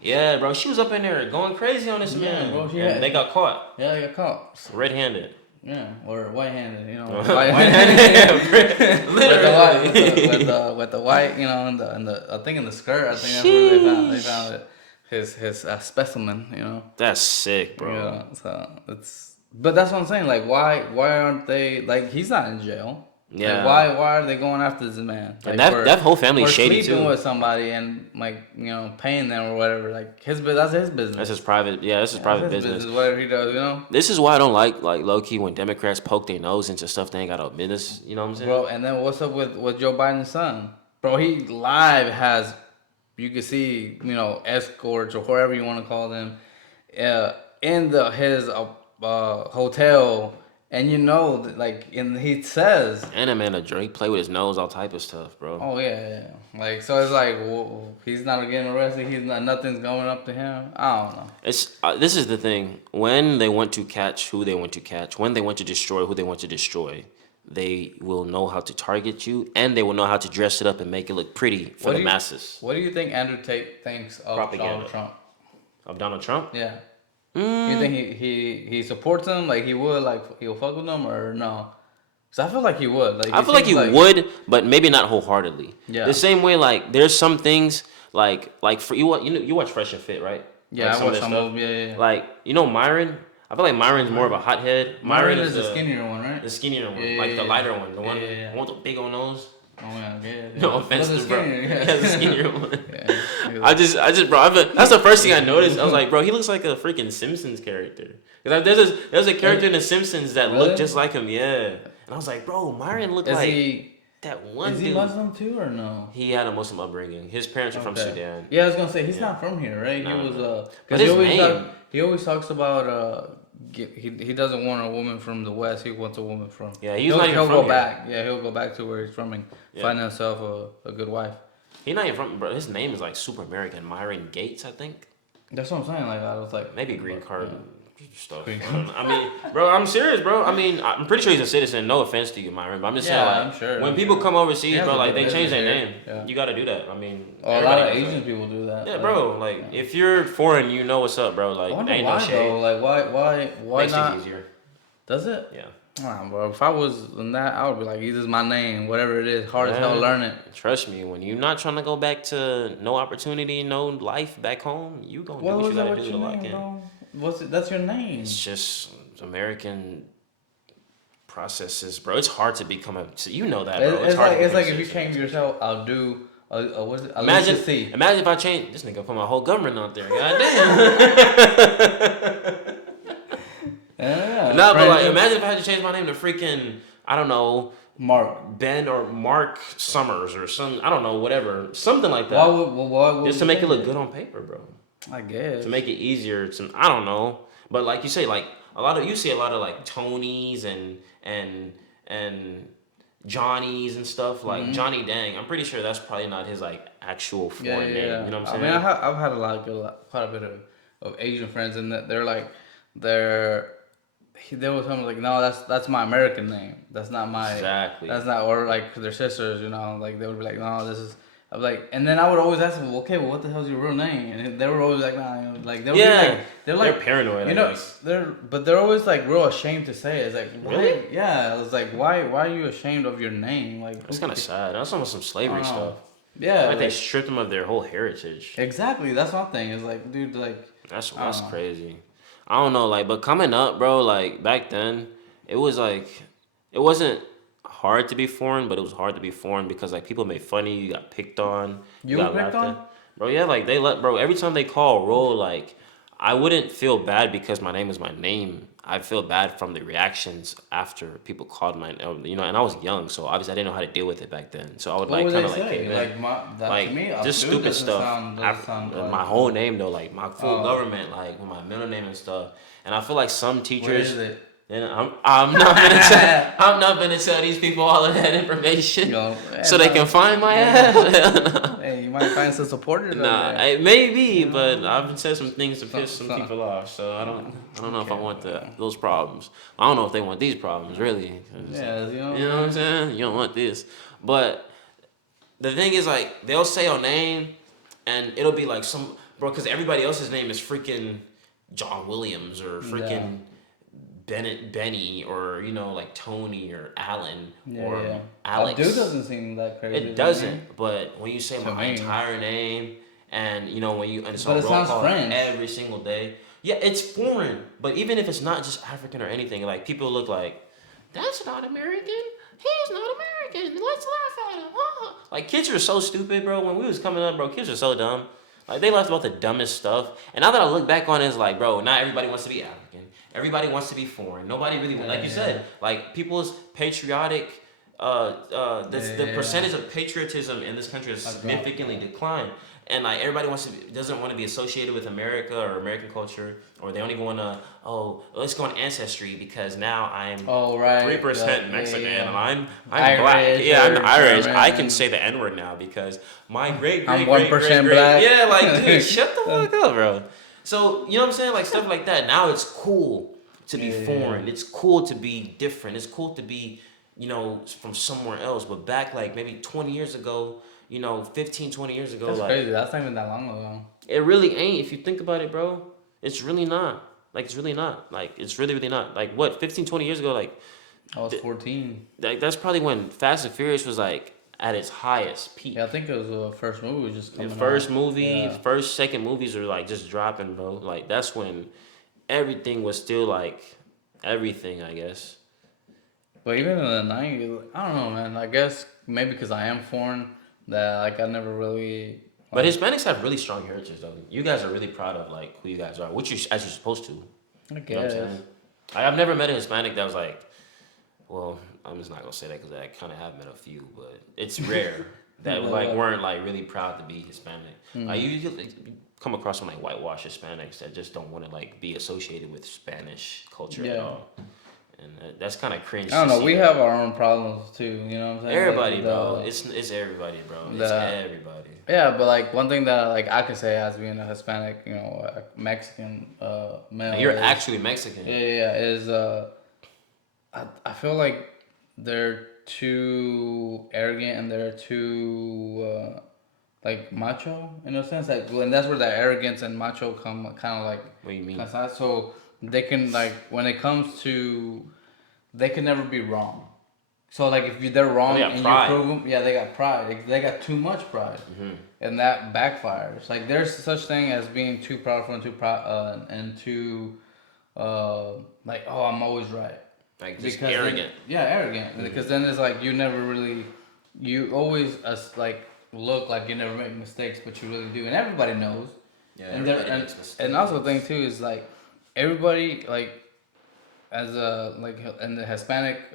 Yeah, bro. She was up in there going crazy on this man. bro, she And had- they got caught Yeah, they got caught. red-handed. Yeah, or white-handed, you know. White-handed. Literally. With the white, you know, and the I think in the skirt, I think that's where they found it. His specimen, you know. That's sick, bro. Yeah, so it's. But that's what I'm saying. Like, why aren't they like? He's not in jail. Like, Yeah. why are they going after this man? And Like, that whole family for is shady sleeping too. with somebody and like paying them or whatever. Like that's his That's business. his private. Yeah, that's his Yeah, that's private his business. business. Whatever he does. This is why I don't like low key when Democrats poke their nose into stuff they ain't got no business. You know what I'm saying? Bro, and then what's up with Joe Biden's son? Bro, he live has, you can see, escorts or whatever you want to call them, in his hotel, and he says, And that man a Drake play with his nose, all type of stuff, bro. oh yeah. Like, so it's like, he's not getting arrested. Nothing's going up to him. I don't know. It's this is the thing. When they want to catch who they want to catch, when they want to destroy who they want to destroy, they will know how to target you, and they will know how to dress it up and make it look pretty for the masses. What do you think Andrew Tate thinks of Propaganda. Donald Trump? Of Donald Trump? Yeah. You think he supports him? Like he would? Like he'll fuck with him or no? Cause I feel like he would. Like I feel like he would, but maybe not wholeheartedly. Yeah. The same way, like there's some things like for you watch Fresh and Fit, right? Yeah, like I watch some of them. Yeah. Like Myron. I feel like Myron's more of a hothead. Myron is the skinnier one, right? The skinnier one, Yeah, like the yeah, lighter one, the one yeah. with the big old nose. Oh yeah. No offense to bro. Yeah. The skinnier one. Yeah. I just that's the first thing I noticed. I was like, bro, he looks like a freaking Simpsons character. Cause there's a character in the Simpsons that looked just like him. Yeah. And I was like, bro, Myron looked that one dude. Is he Muslim too or no? He had a Muslim upbringing. His parents are from Sudan. Yeah, I was gonna say he's not from here, right? No, he was But his name. He always talks about he doesn't want a woman from the West. He wants a woman from. Yeah, he'll go here. Back. Yeah, he'll go back to where he's from and find himself a good wife. He's not even from, bro. His name is like super American. Myron Gates, I think. That's what I'm saying. Like I was like maybe green card. Stuff. Green I mean, bro, I'm serious, bro. I mean, I'm pretty sure he's a citizen. No offense to you, Myron, but I'm just saying, like, I'm sure. when people come overseas, bro, like they change their name. Yeah. You got to do that. I mean, a lot of Asian people do that. Yeah, bro. Like, if you're foreign, you know what's up, bro. Like, I wonder ain't why, no shade. though. Like, why Makes not? things easier. Does it? Yeah. Nah, bro. If I was in that, I would be like, this is my name, whatever it is. Hard as hell, learn it. Trust me, when you're not trying to go back to no opportunity, no life back home, you gonna do what you gotta do to lock in. That's your name. It's just American processes, bro. It's hard to become you know that, bro. It's like if you change yourself, I'll do. What's it? Imagine if I change this nigga, put my whole government out there. Goddamn. No, but like, imagine if I had to change my name to freaking, I don't know, Mark Ben or Mark Summers or some, I don't know, whatever, something like that. Why would just to make it look good on paper, bro. I guess to make it easier to, I don't know, but like you say, like you see a lot of like Tonys and Johnnies and stuff, like Johnny Dang. I'm pretty sure that's probably not his like actual foreign name. You know what I'm saying? I mean, I've had quite a bit of Asian friends, and they're like they will tell me like, no, that's my American name. That's not my That's not, or like their sisters, like they would be like, no, this is. I'm like, and then I would always ask them, okay, well, what the hell's your real name? And they were always like, nah, like they would be like, they're paranoid. They're always like real ashamed to say it. It's like, why? Really? Yeah, it's like, why are you ashamed of your name? Like, it's kind of sad. That's almost some slavery stuff. Yeah, like they stripped them of their whole heritage. Exactly, that's one thing. It's like, dude, like that's crazy. I don't know, like, but coming up, bro, like back then, it was like, it wasn't hard to be foreign, but it was hard to be foreign because like people made fun of you, got picked on, you got picked on, bro. Yeah, like every time they call roll, like I wouldn't feel bad because my name is my name. I feel bad from the reactions after people called my, and I was young, so obviously I didn't know how to deal with it back then. So I would like kind of like to me, just stupid stuff. My whole name though, like my full government, like with my middle name and stuff. And I feel like some teachers. Where is it? And I'm not gonna tell these people all of that information so they can find my ass. Hey, you might find some supporters. Nah, it may be, but I've said some things to piss some people off. So I don't know if I want those problems. I don't know if they want these problems really. Yeah, you know what I'm saying. You don't want this, but the thing is like they'll say your name, and it'll be like some bro, because everybody else's name is freaking John Williams or freaking. Benny or like Tony or Alan or Alex. Abdul doesn't seem that crazy. It doesn't, but when you say my entire name and when you and it's on roll call every single day, yeah, it's foreign. But even if it's not just African or anything, like people look like that's not American. he's not American. Let's laugh at him. Like kids are so stupid, bro. When we was coming up, bro, kids are so dumb. Like they laughed about the dumbest stuff. And now that I look back on it, it's like, bro, not everybody wants to be African. Everybody wants to be foreign. Nobody really, like you said, like people's patriotic, the percentage of patriotism in this country has significantly declined. And like everybody doesn't want to be associated with America or American culture, or they don't even want to. Oh, let's go on ancestry because now I'm 3% Mexican and I'm Irish black. Yeah, I'm Irish. German. I can say the N word now because my great I'm great great 1% great great. black. Yeah, like dude, shut the fuck up, bro. So you know what I'm saying? Like stuff like that. Now it's cool to be foreign. It's cool to be different. It's cool to be, from somewhere else. But back like maybe 20 years ago, 15, 20 years ago. That's like, crazy. That's not even that long ago. It really ain't. If you think about it, bro, it's really not. Like, it's really not. Like, it's really, really not. Like, what, 15, 20 years ago, like... I was 14. Like, that's probably when Fast and Furious was, like, at its highest peak. Yeah, I think it was the first movie was just coming The first out. movie, first, second movies are, like, just dropping, bro. Like, that's when everything was still, like, everything, I guess. But even in the 90s, I don't know, man. I guess maybe because I am foreign, that, like, I never really... But Hispanics have really strong heritage, though. You guys are really proud of, like, who you guys are, which as you're supposed to. I guess. You know what I'm saying? I've never met a Hispanic that was like, well, I'm just not gonna say that because I kind of have met a few, but it's rare that like weren't like really proud to be Hispanic. Like you come across some like whitewashed Hispanics that just don't want to like be associated with Spanish culture at all, and that's kind of cringe. I don't know. We have our own problems too. You know what I'm saying? Everybody, like, bro. It's everybody, bro. It's everybody. Yeah, but like one thing that like I can say as being a Hispanic, Mexican male. You're actually Mexican. Yeah, is I feel like they're too arrogant and they're too like macho in a sense. Like, and that's where that arrogance and macho come kind of like. What do you mean? So they can like when it comes to, they can never be wrong. So like if they're wrong and pride. You prove them, they got pride. They got too much pride, and that backfires. Like there's such thing as being too proudful and too proud and too like I'm always right. Like just arrogant. Arrogant. Because then it's like you always like look like you never make mistakes, but you really do, and everybody knows. Yeah, everybody makes mistakes. And also the thing too is like everybody like. As a like in the Hispanic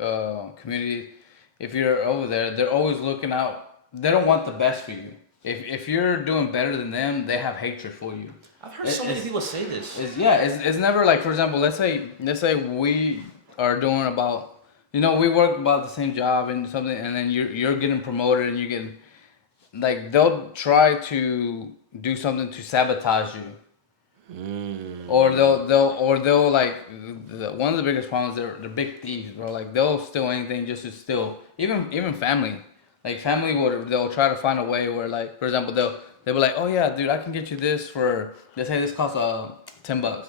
community, if you're over there, they're always looking out. They don't want the best for you. If you're doing better than them, they have hatred for you. I've heard so many people say this. It's never like, for example, let's say we are doing about, we work about the same job and something, and then you're getting promoted and you get like they'll try to do something to sabotage you. Or they'll like one of the biggest problems, they're big thieves, bro. Like they'll steal anything just to steal. Even family, like family they'll try to find a way where, like, for example, they'll be like, oh yeah, dude, I can get you this for, let's say this costs $10.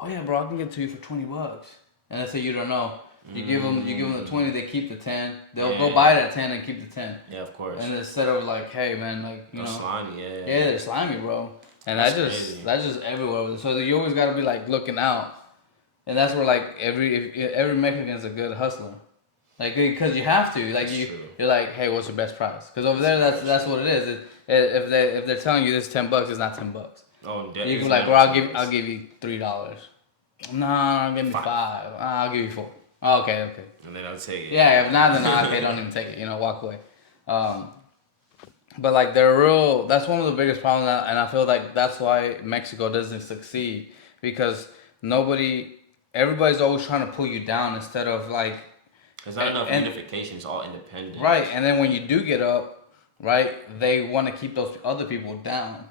Oh yeah, bro, I can get it to you for $20. And let's say you don't know. You give them the 20, they keep the 10. They'll go buy that 10 and keep the 10. Yeah, of course. And instead of like, hey man, like they're slimy, they're slimy, bro. And that's just everywhere. So you always gotta be like looking out, and that's where like every Mexican's a good hustler, like because you have to. Like you're like, hey, what's your best price? Because over there, that's what it is. If they're telling you this $10, it's not $10. Oh, you can be like, bro, I'll give you $3. No, give me $5. I'll give you $4. Oh, okay. And they don't take it. Yeah, if not, then they don't even take it. Walk away. But like that's one of the biggest problems, and I feel like that's why Mexico doesn't succeed, because everybody's always trying to pull you down instead of like. There's not enough unification. It's all independent. Right, and then when you do get up, right, they want to keep those other people down.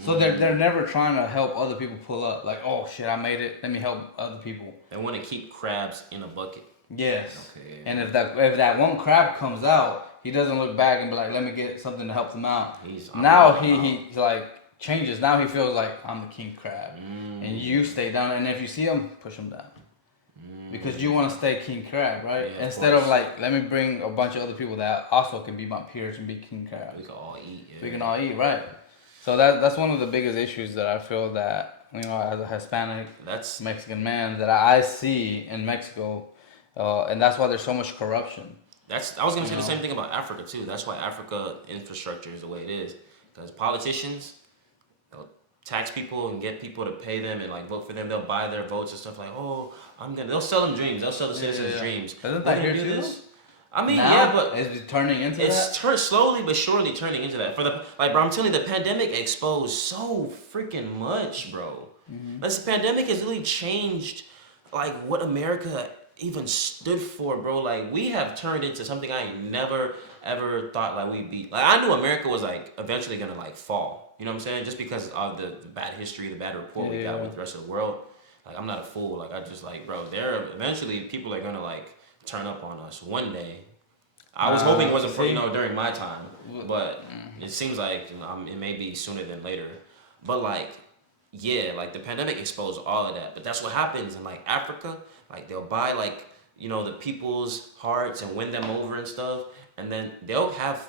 So they're never trying to help other people pull up. Like, oh shit, I made it. Let me help other people. They want to keep crabs in a bucket. Yes. Okay. And if that one crab comes out, he doesn't look back and be like, let me get something to help them out. Now he like changes. Now he feels like I'm the king crab, and you stay down. And if you see him, push him down, because you want to stay king crab, right? Yeah, instead of like, let me bring a bunch of other people that also can be my peers and be king crab. We can all eat. Yeah. We can all eat, right? So that's one of the biggest issues that I feel that as a Hispanic Mexican man that I see in Mexico, and that's why there's so much corruption. I was gonna You say the know. same thing about Africa too. That's why Africa infrastructure is the way it is. Because politicians, they'll tax people and get people to pay them and like vote for them. They'll buy their votes and stuff like, oh, They'll sell them dreams. They'll sell the Yeah, yeah, citizens yeah. dreams. Isn't We're that gonna here do too? this. I mean, yeah, Now but it's turning into it's that. slowly but surely turning into that. For the like, bro, I'm telling you, the pandemic exposed so freaking much, bro. This pandemic has really changed, like, what America even stood for, bro. Like, we have turned into something I never ever thought like we'd be. Like, I knew America was like eventually gonna like fall. You know what I'm saying? Just because of the bad history, the bad rapport we got Yeah. with the rest of the world. Like, I'm not a fool. Like, I just like, bro. There eventually people are gonna like turn up on us one day. I was hoping it wasn't for See, during my time, but it seems like it may be sooner than later. But like, yeah, like the pandemic exposed all of that. But that's what happens in like Africa. Like they'll buy like the people's hearts and win them over and stuff, and then they'll have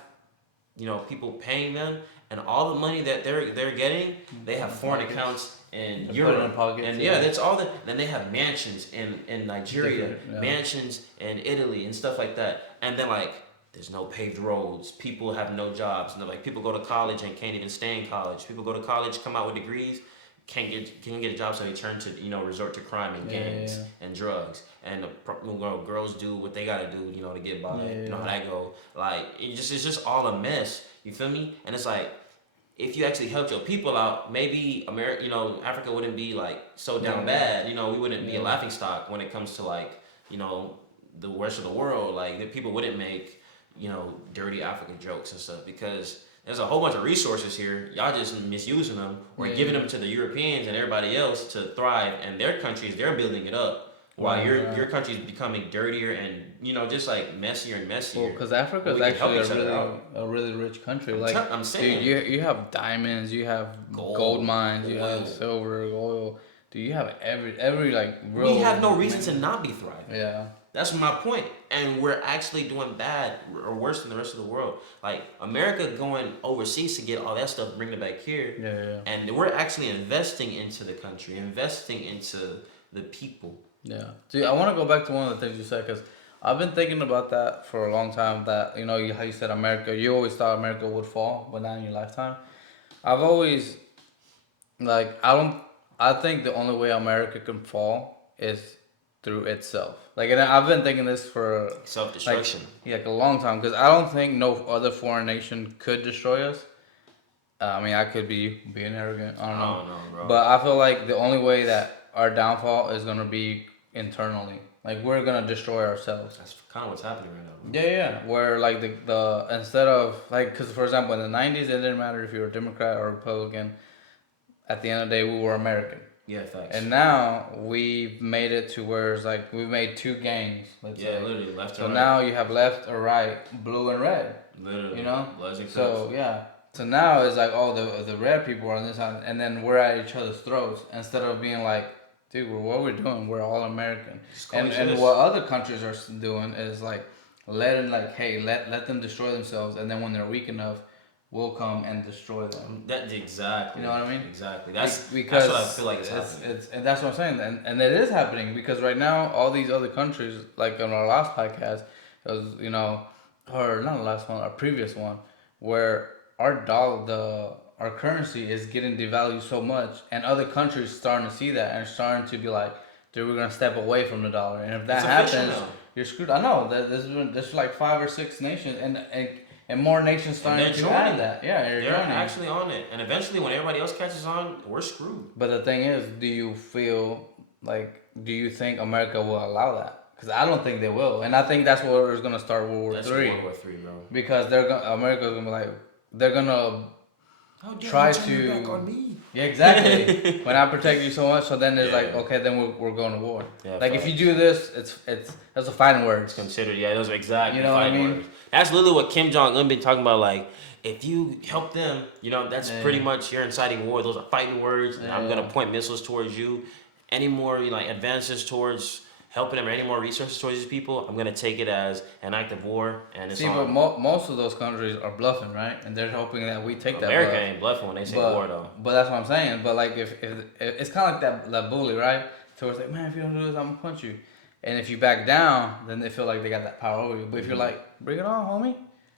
people paying them, and all the money that they're getting, they have foreign accounts in they put it in Europe, pockets. and Yeah. that's all that. Then they have mansions in Nigeria, Different, yeah. mansions in Italy, and stuff like that. And then like there's no paved roads. People have no jobs. And like people go to college and can't even stay in college. People go to college, come out with degrees, can't get a job, so they turn to resort to crime and Yeah, gangs yeah, and drugs. And girls do what they gotta do, to get by. yeah. You know how Yeah. that go. Like it's just all a mess. You feel me? And it's like if you actually helped your people out, maybe America, Africa wouldn't be like so down bad. We wouldn't be a Yeah. laughing stock when it comes to like the rest of the world. Like the people wouldn't make dirty African jokes and stuff because there's a whole bunch of resources here. Y'all just misusing them or Yeah, giving yeah. them to the Europeans and everybody else to thrive, and their countries they're building it up while your country's becoming dirtier and just like messier and messier. Well, because Africa is We can help actually each other out. a really rich country. I'm Like, I'm saying. dude, you have diamonds, you have gold mines, you have oil. silver, oil. Do you have every like real? We have no reason to not be thriving. Yeah. That's my point. And we're actually doing bad or worse than the rest of the world. Like America going overseas to get all that stuff, bring it back here. Yeah, yeah. And we're actually investing into the country, investing into the people. Yeah. See, I want to go back to one of the things you said because I've been thinking about that for a long time. That how you said America, you always thought America would fall, but not in your lifetime. I've always like I think the only way America can fall is through itself. Like, and I've been thinking this for Self destruction. like a long time because I don't think no other foreign nation could destroy us. I mean, I could be being arrogant. I don't know. No, bro. But I feel like the only way that our downfall is gonna be internally. Like we're gonna destroy ourselves. That's kind of what's happening right now. Yeah, yeah. Where like the instead of like, cause for example in the '90s it didn't matter if you were Democrat or Republican. At the end of the day, we were American. Yeah, facts. And now we've made it to where it's like we've made two gangs. Let's say. Literally left So and right. now you have left or right, blue and red. Literally. You know. Bloods and So Crips. yeah. So now it's like, oh, the red people are on this side, and then we're at each other's throats instead of being like, dude, what we're doing, we're all American. And what other countries are doing is like letting like, hey, let them destroy themselves, and then when they're weak enough, we'll come and destroy them. That's exactly. You know what I mean? Exactly. That's because what I feel like is happening. it's and that's what I'm saying, and it is happening because right now all these other countries, like on our last podcast, it was or not the last one, our previous one, where our currency is getting devalued so much, and other countries starting to see that and starting to be like, dude, we're gonna step away from the dollar, and if that happens, you're screwed. I know that there's like 5 or 6 nations, and more nations starting to add that. Yeah, they're actually on it, and eventually, when everybody else catches on, we're screwed. But the thing is, do you think America will allow that? Because I don't think they will, and I think that's where it's gonna start World War III. World War III, bro. Because America's gonna be like, they're gonna try to. Back on me. Yeah, exactly. When I protect you so much, so then it's Yeah. like, okay, then we're going to war. Yeah, like if you do this, that's a fighting word. It's considered, those are exactly You know what I fighting mean? words. That's literally what Kim Jong-un been talking about. Like, if you help them, that's pretty much you're inciting war. Those are fighting words. And I'm gonna point missiles towards you. Any more advances towards helping them or any more resources towards these people, I'm gonna take it as an act of war. And it's but most of those countries are bluffing, right? And they're hoping that we take that. America ain't bluffing when they say war, though. But that's what I'm saying. But like if it's kind of like that bully, right? So it's like, man, if you don't do this, I'm gonna punch you. And if you back down, then they feel like they got that power over you. But if you're like, bring it on, homie,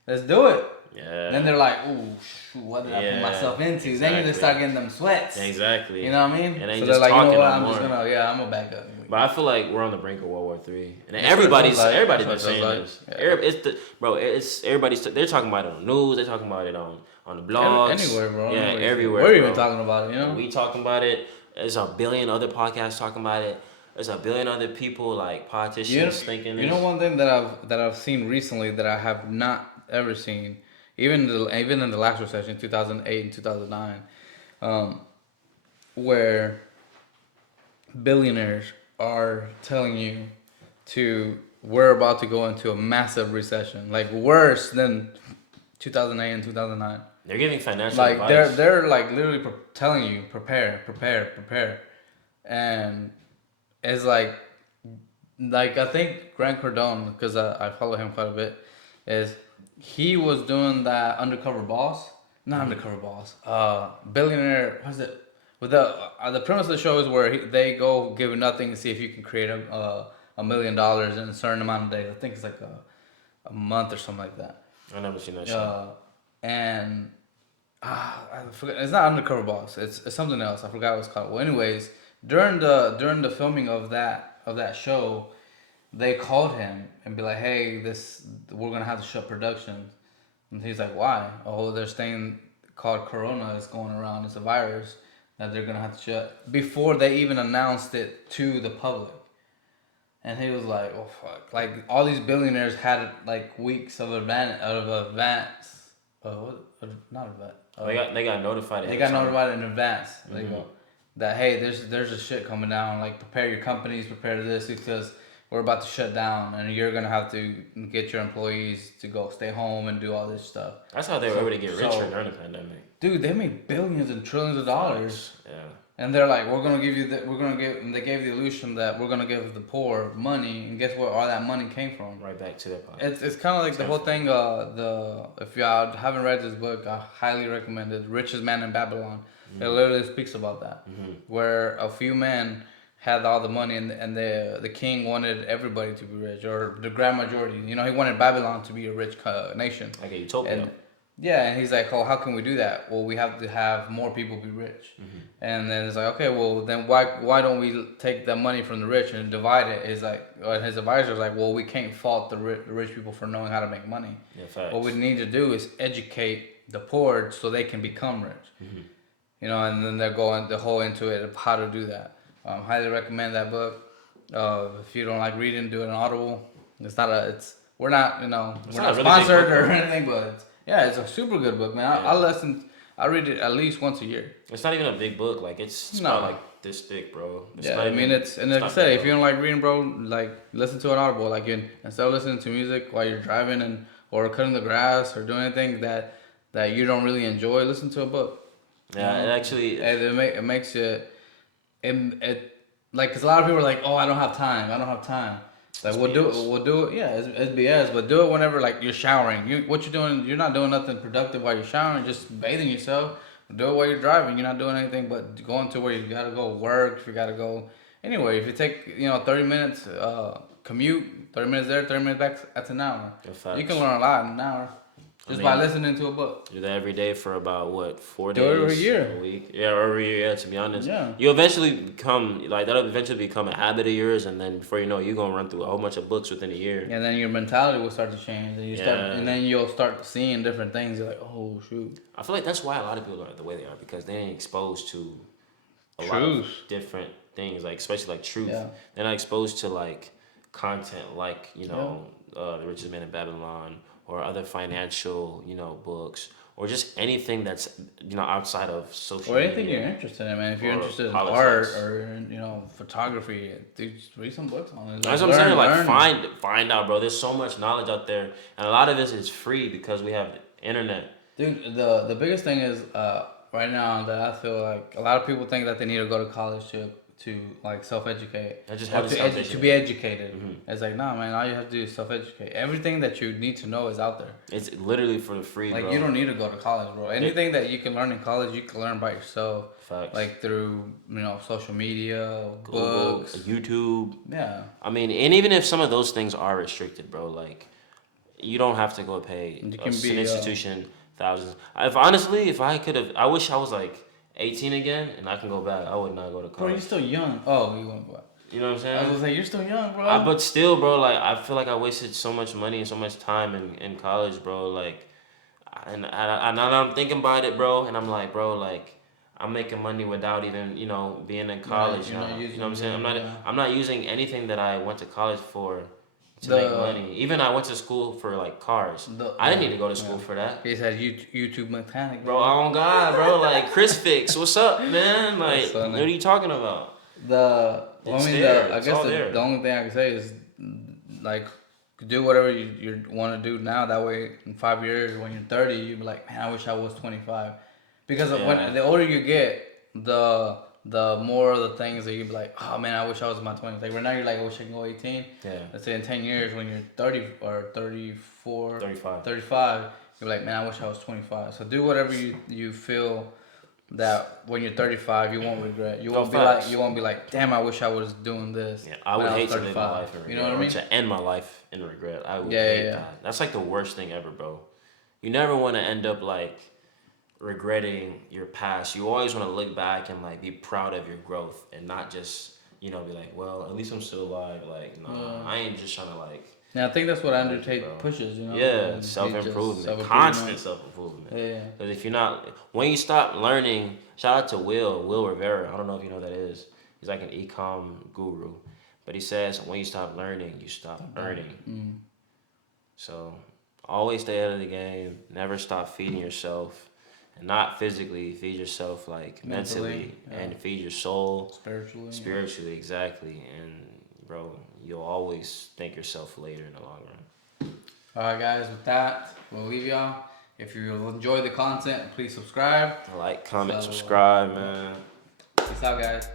let's do it. Then Yeah. they're like, ooh, shoot, what did I put Yeah. myself into? Then you Exactly. just start getting them sweats. Exactly. You know what I mean? It ain't So they're just like, you know talking what? no I'm more. just gonna, I'm gonna back up. But I feel like we're on the brink of World War III, and That's what it everybody's feels like. everybody's That's been what it saying feels this. like. Yeah. It's the bro. It's everybody's. They're talking about it on the news. They're talking about it on the blogs. Anywhere, bro. Yeah, Anywhere. everywhere. We're bro. even talking about it, you know? We talking about it. There's a billion other podcasts talking about it. There's a billion other people like politicians thinking this. You know one thing that I've seen recently that I have not ever seen, even in the last recession, 2008 and 2009, where billionaires are telling you we're about to go into a massive recession, like worse than 2008 and 2009. They're giving financial Like advice. they're like literally telling you prepare, and it's like I think Grant Cardone, because I follow him quite a bit, is he was doing that undercover boss, not undercover boss, billionaire. What's it? With the premise of the show is where they go give nothing and see if you can create $1 million in a certain amount of days. I think it's like a month or something like that. I never seen that show. And I forget. It's not undercover boss. It's something else. I forgot what it's called. Well, anyways, during the filming of that show, they called him and be like, "Hey, we're gonna have to shut production." And he's like, "Why?" "Oh, there's thing called Corona is going around. It's a virus that they're gonna have to shut," before they even announced it to the public. And he was like, "Oh fuck!" Like all these billionaires had like weeks of advance. Not advance. They got notified. They got notified in advance. There you Mm-hmm. go. That hey, there's a shit coming down. Like prepare your companies, prepare this because we're about to shut down, and you're gonna have to get your employees to go stay home and do all this stuff. That's how they were able to get richer So- during the pandemic. Dude, they made billions and trillions of dollars. Yeah. And they're like, we're gonna give you that. We're gonna give. And they gave the illusion that we're gonna give the poor money, and guess where all that money came from? Right back to their pocket. It's kind of like the whole thing. If y'all haven't read this book, I highly recommend it. Richest Man in Babylon. It literally speaks about that, where a few men had all the money, and the king wanted everybody to be rich, or the grand majority. You know, he wanted Babylon to be a rich nation. Like a utopia. And yeah, and he's like, "Oh, how can we do that?" "Well, we have to have more people be rich." And then it's like, "Okay, well, then why don't we take the money from the rich and divide it?" Is like, his advisor's like, "Well, we can't fault the rich people for knowing how to make money. Yeah, facts. What we need to do is educate the poor so they can become rich." You know, and then they're going the whole into it of how to do that. Highly recommend that book. If you don't like reading, do it on Audible. We're not, we're not not a really big sponsored book, or though. anything, but it's a super good book, man. I read it at least once a year. It's not even a big book. Like it's No. about like this thick, bro. It's Yeah, not I mean even- and like I not said, big, if you don't like reading, bro, like listen to an Audible. Like instead of listening to music while you're driving or cutting the grass or doing anything that you don't really enjoy, listen to a book. Yeah, it actually. It makes you it like because a lot of people are like, "Oh, I don't have time. Like we'll do it. Yeah, it's BS, but do it whenever like you're showering. What you're doing, you're not doing nothing productive while you're showering. Just bathing yourself. Do it while you're driving. You're not doing anything but going to where you gotta go work. If you gotta go anyway. If you take 30 minutes commute, 30 minutes there, 30 minutes back, that's an hour. Facts. You can learn a lot in an hour just by listening to a book. Do that every day for about what 4 Do days? it every year. A week. Yeah, or every year. Yeah, to be honest. Yeah. You eventually become like that'll eventually become a habit of yours, and then before you know it, you're gonna run through a whole bunch of books within a year. And then your mentality will start to change, and Yeah. and then you'll start seeing different things. You're like, oh shoot. I feel like that's why a lot of people are the way they are because they ain't exposed to a lot Truth. of different things, like especially like truth. Yeah. They're not exposed to like content like The Richest Man in Babylon or other financial books or just anything that's outside of social Or anything media. you're interested in, man. If you're Or interested in politics. art or photography, dude, just read some books on it. That's what I'm saying. Like learn. find out, bro. There's so much knowledge out there, and a lot of this is free because we have the internet. Dude, the biggest thing is right now that I feel like a lot of people think that they need to go to college to like self-educate I just or have to be educated. It's like, nah, man, all you have to do is self-educate. Everything that you need to know is out there. It's literally for free, Like bro. you don't need to go to college, bro. Anything that you can learn in college, you can learn by yourself. Facts. Like through social media, Google, books. YouTube. Yeah. I mean, and even if some of those things are restricted, bro, like you don't have to go pay You an can be institution thousands. If honestly, if I could have, I wish I was like 18 again and I can go back. I would not go to bro, college. you're still young. Oh, you went back. You know what I'm saying? I was gonna say you're still young, bro. But still, bro, like I feel like I wasted so much money and so much time in college, bro. Like, and I'm thinking about it, bro, and I'm like, bro, like I'm making money without even being in college. You're not You know using what I'm saying? your- I'm not using anything that I went to college for to The- make money. Even I went to school for like cars. I didn't need to go to school for that. He said YouTube mechanic. Bro, oh God, bro, like Chris Fix, what's up, man? Like, That's funny. what are you talking about? I mean, there. I It's guess all there. the only thing I can say is like do whatever you want to do now. That way, in 5 years, when you're 30, you'll be like, man, I wish I was 25. Because when the older you get, the more of the things that you be like, oh man, I wish I was in my 20s. Like right now, you're like, I wish I can go 18. Yeah. Let's say in 10 years, when you're 30 or 34, 35. 35, you're like, man, I wish I was 25. So do whatever you feel that when you're 35, you won't regret. You won't be like, damn, I wish I was doing this. Yeah, I would hate to live my life in regret. You know what I mean? Or to end my life in regret. I would Yeah, hate yeah. that. That's like the worst thing ever, bro. You never want to end up like regretting your past. You always want to look back and like be proud of your growth and not just be like, well, at least I'm still alive. Like, nah, I ain't just trying to like. Yeah, I think that's what Andrew Tate pushes. Yeah, self-improvement, constant self-improvement. Yeah. Because if you're not, when you stop learning, shout out to Will Rivera. I don't know if you know who that is. He's like an e-com guru, but he says when you stop learning, you stop earning. So always stay ahead of the game. Never stop feeding yourself, and not physically. Feed yourself like mentally and feed your soul spiritually, exactly. And bro, you'll always thank yourself later in the long run. Alright guys, with that, we'll leave y'all. If you enjoy the content, please subscribe. Like, comment, subscribe, man. Peace out, guys.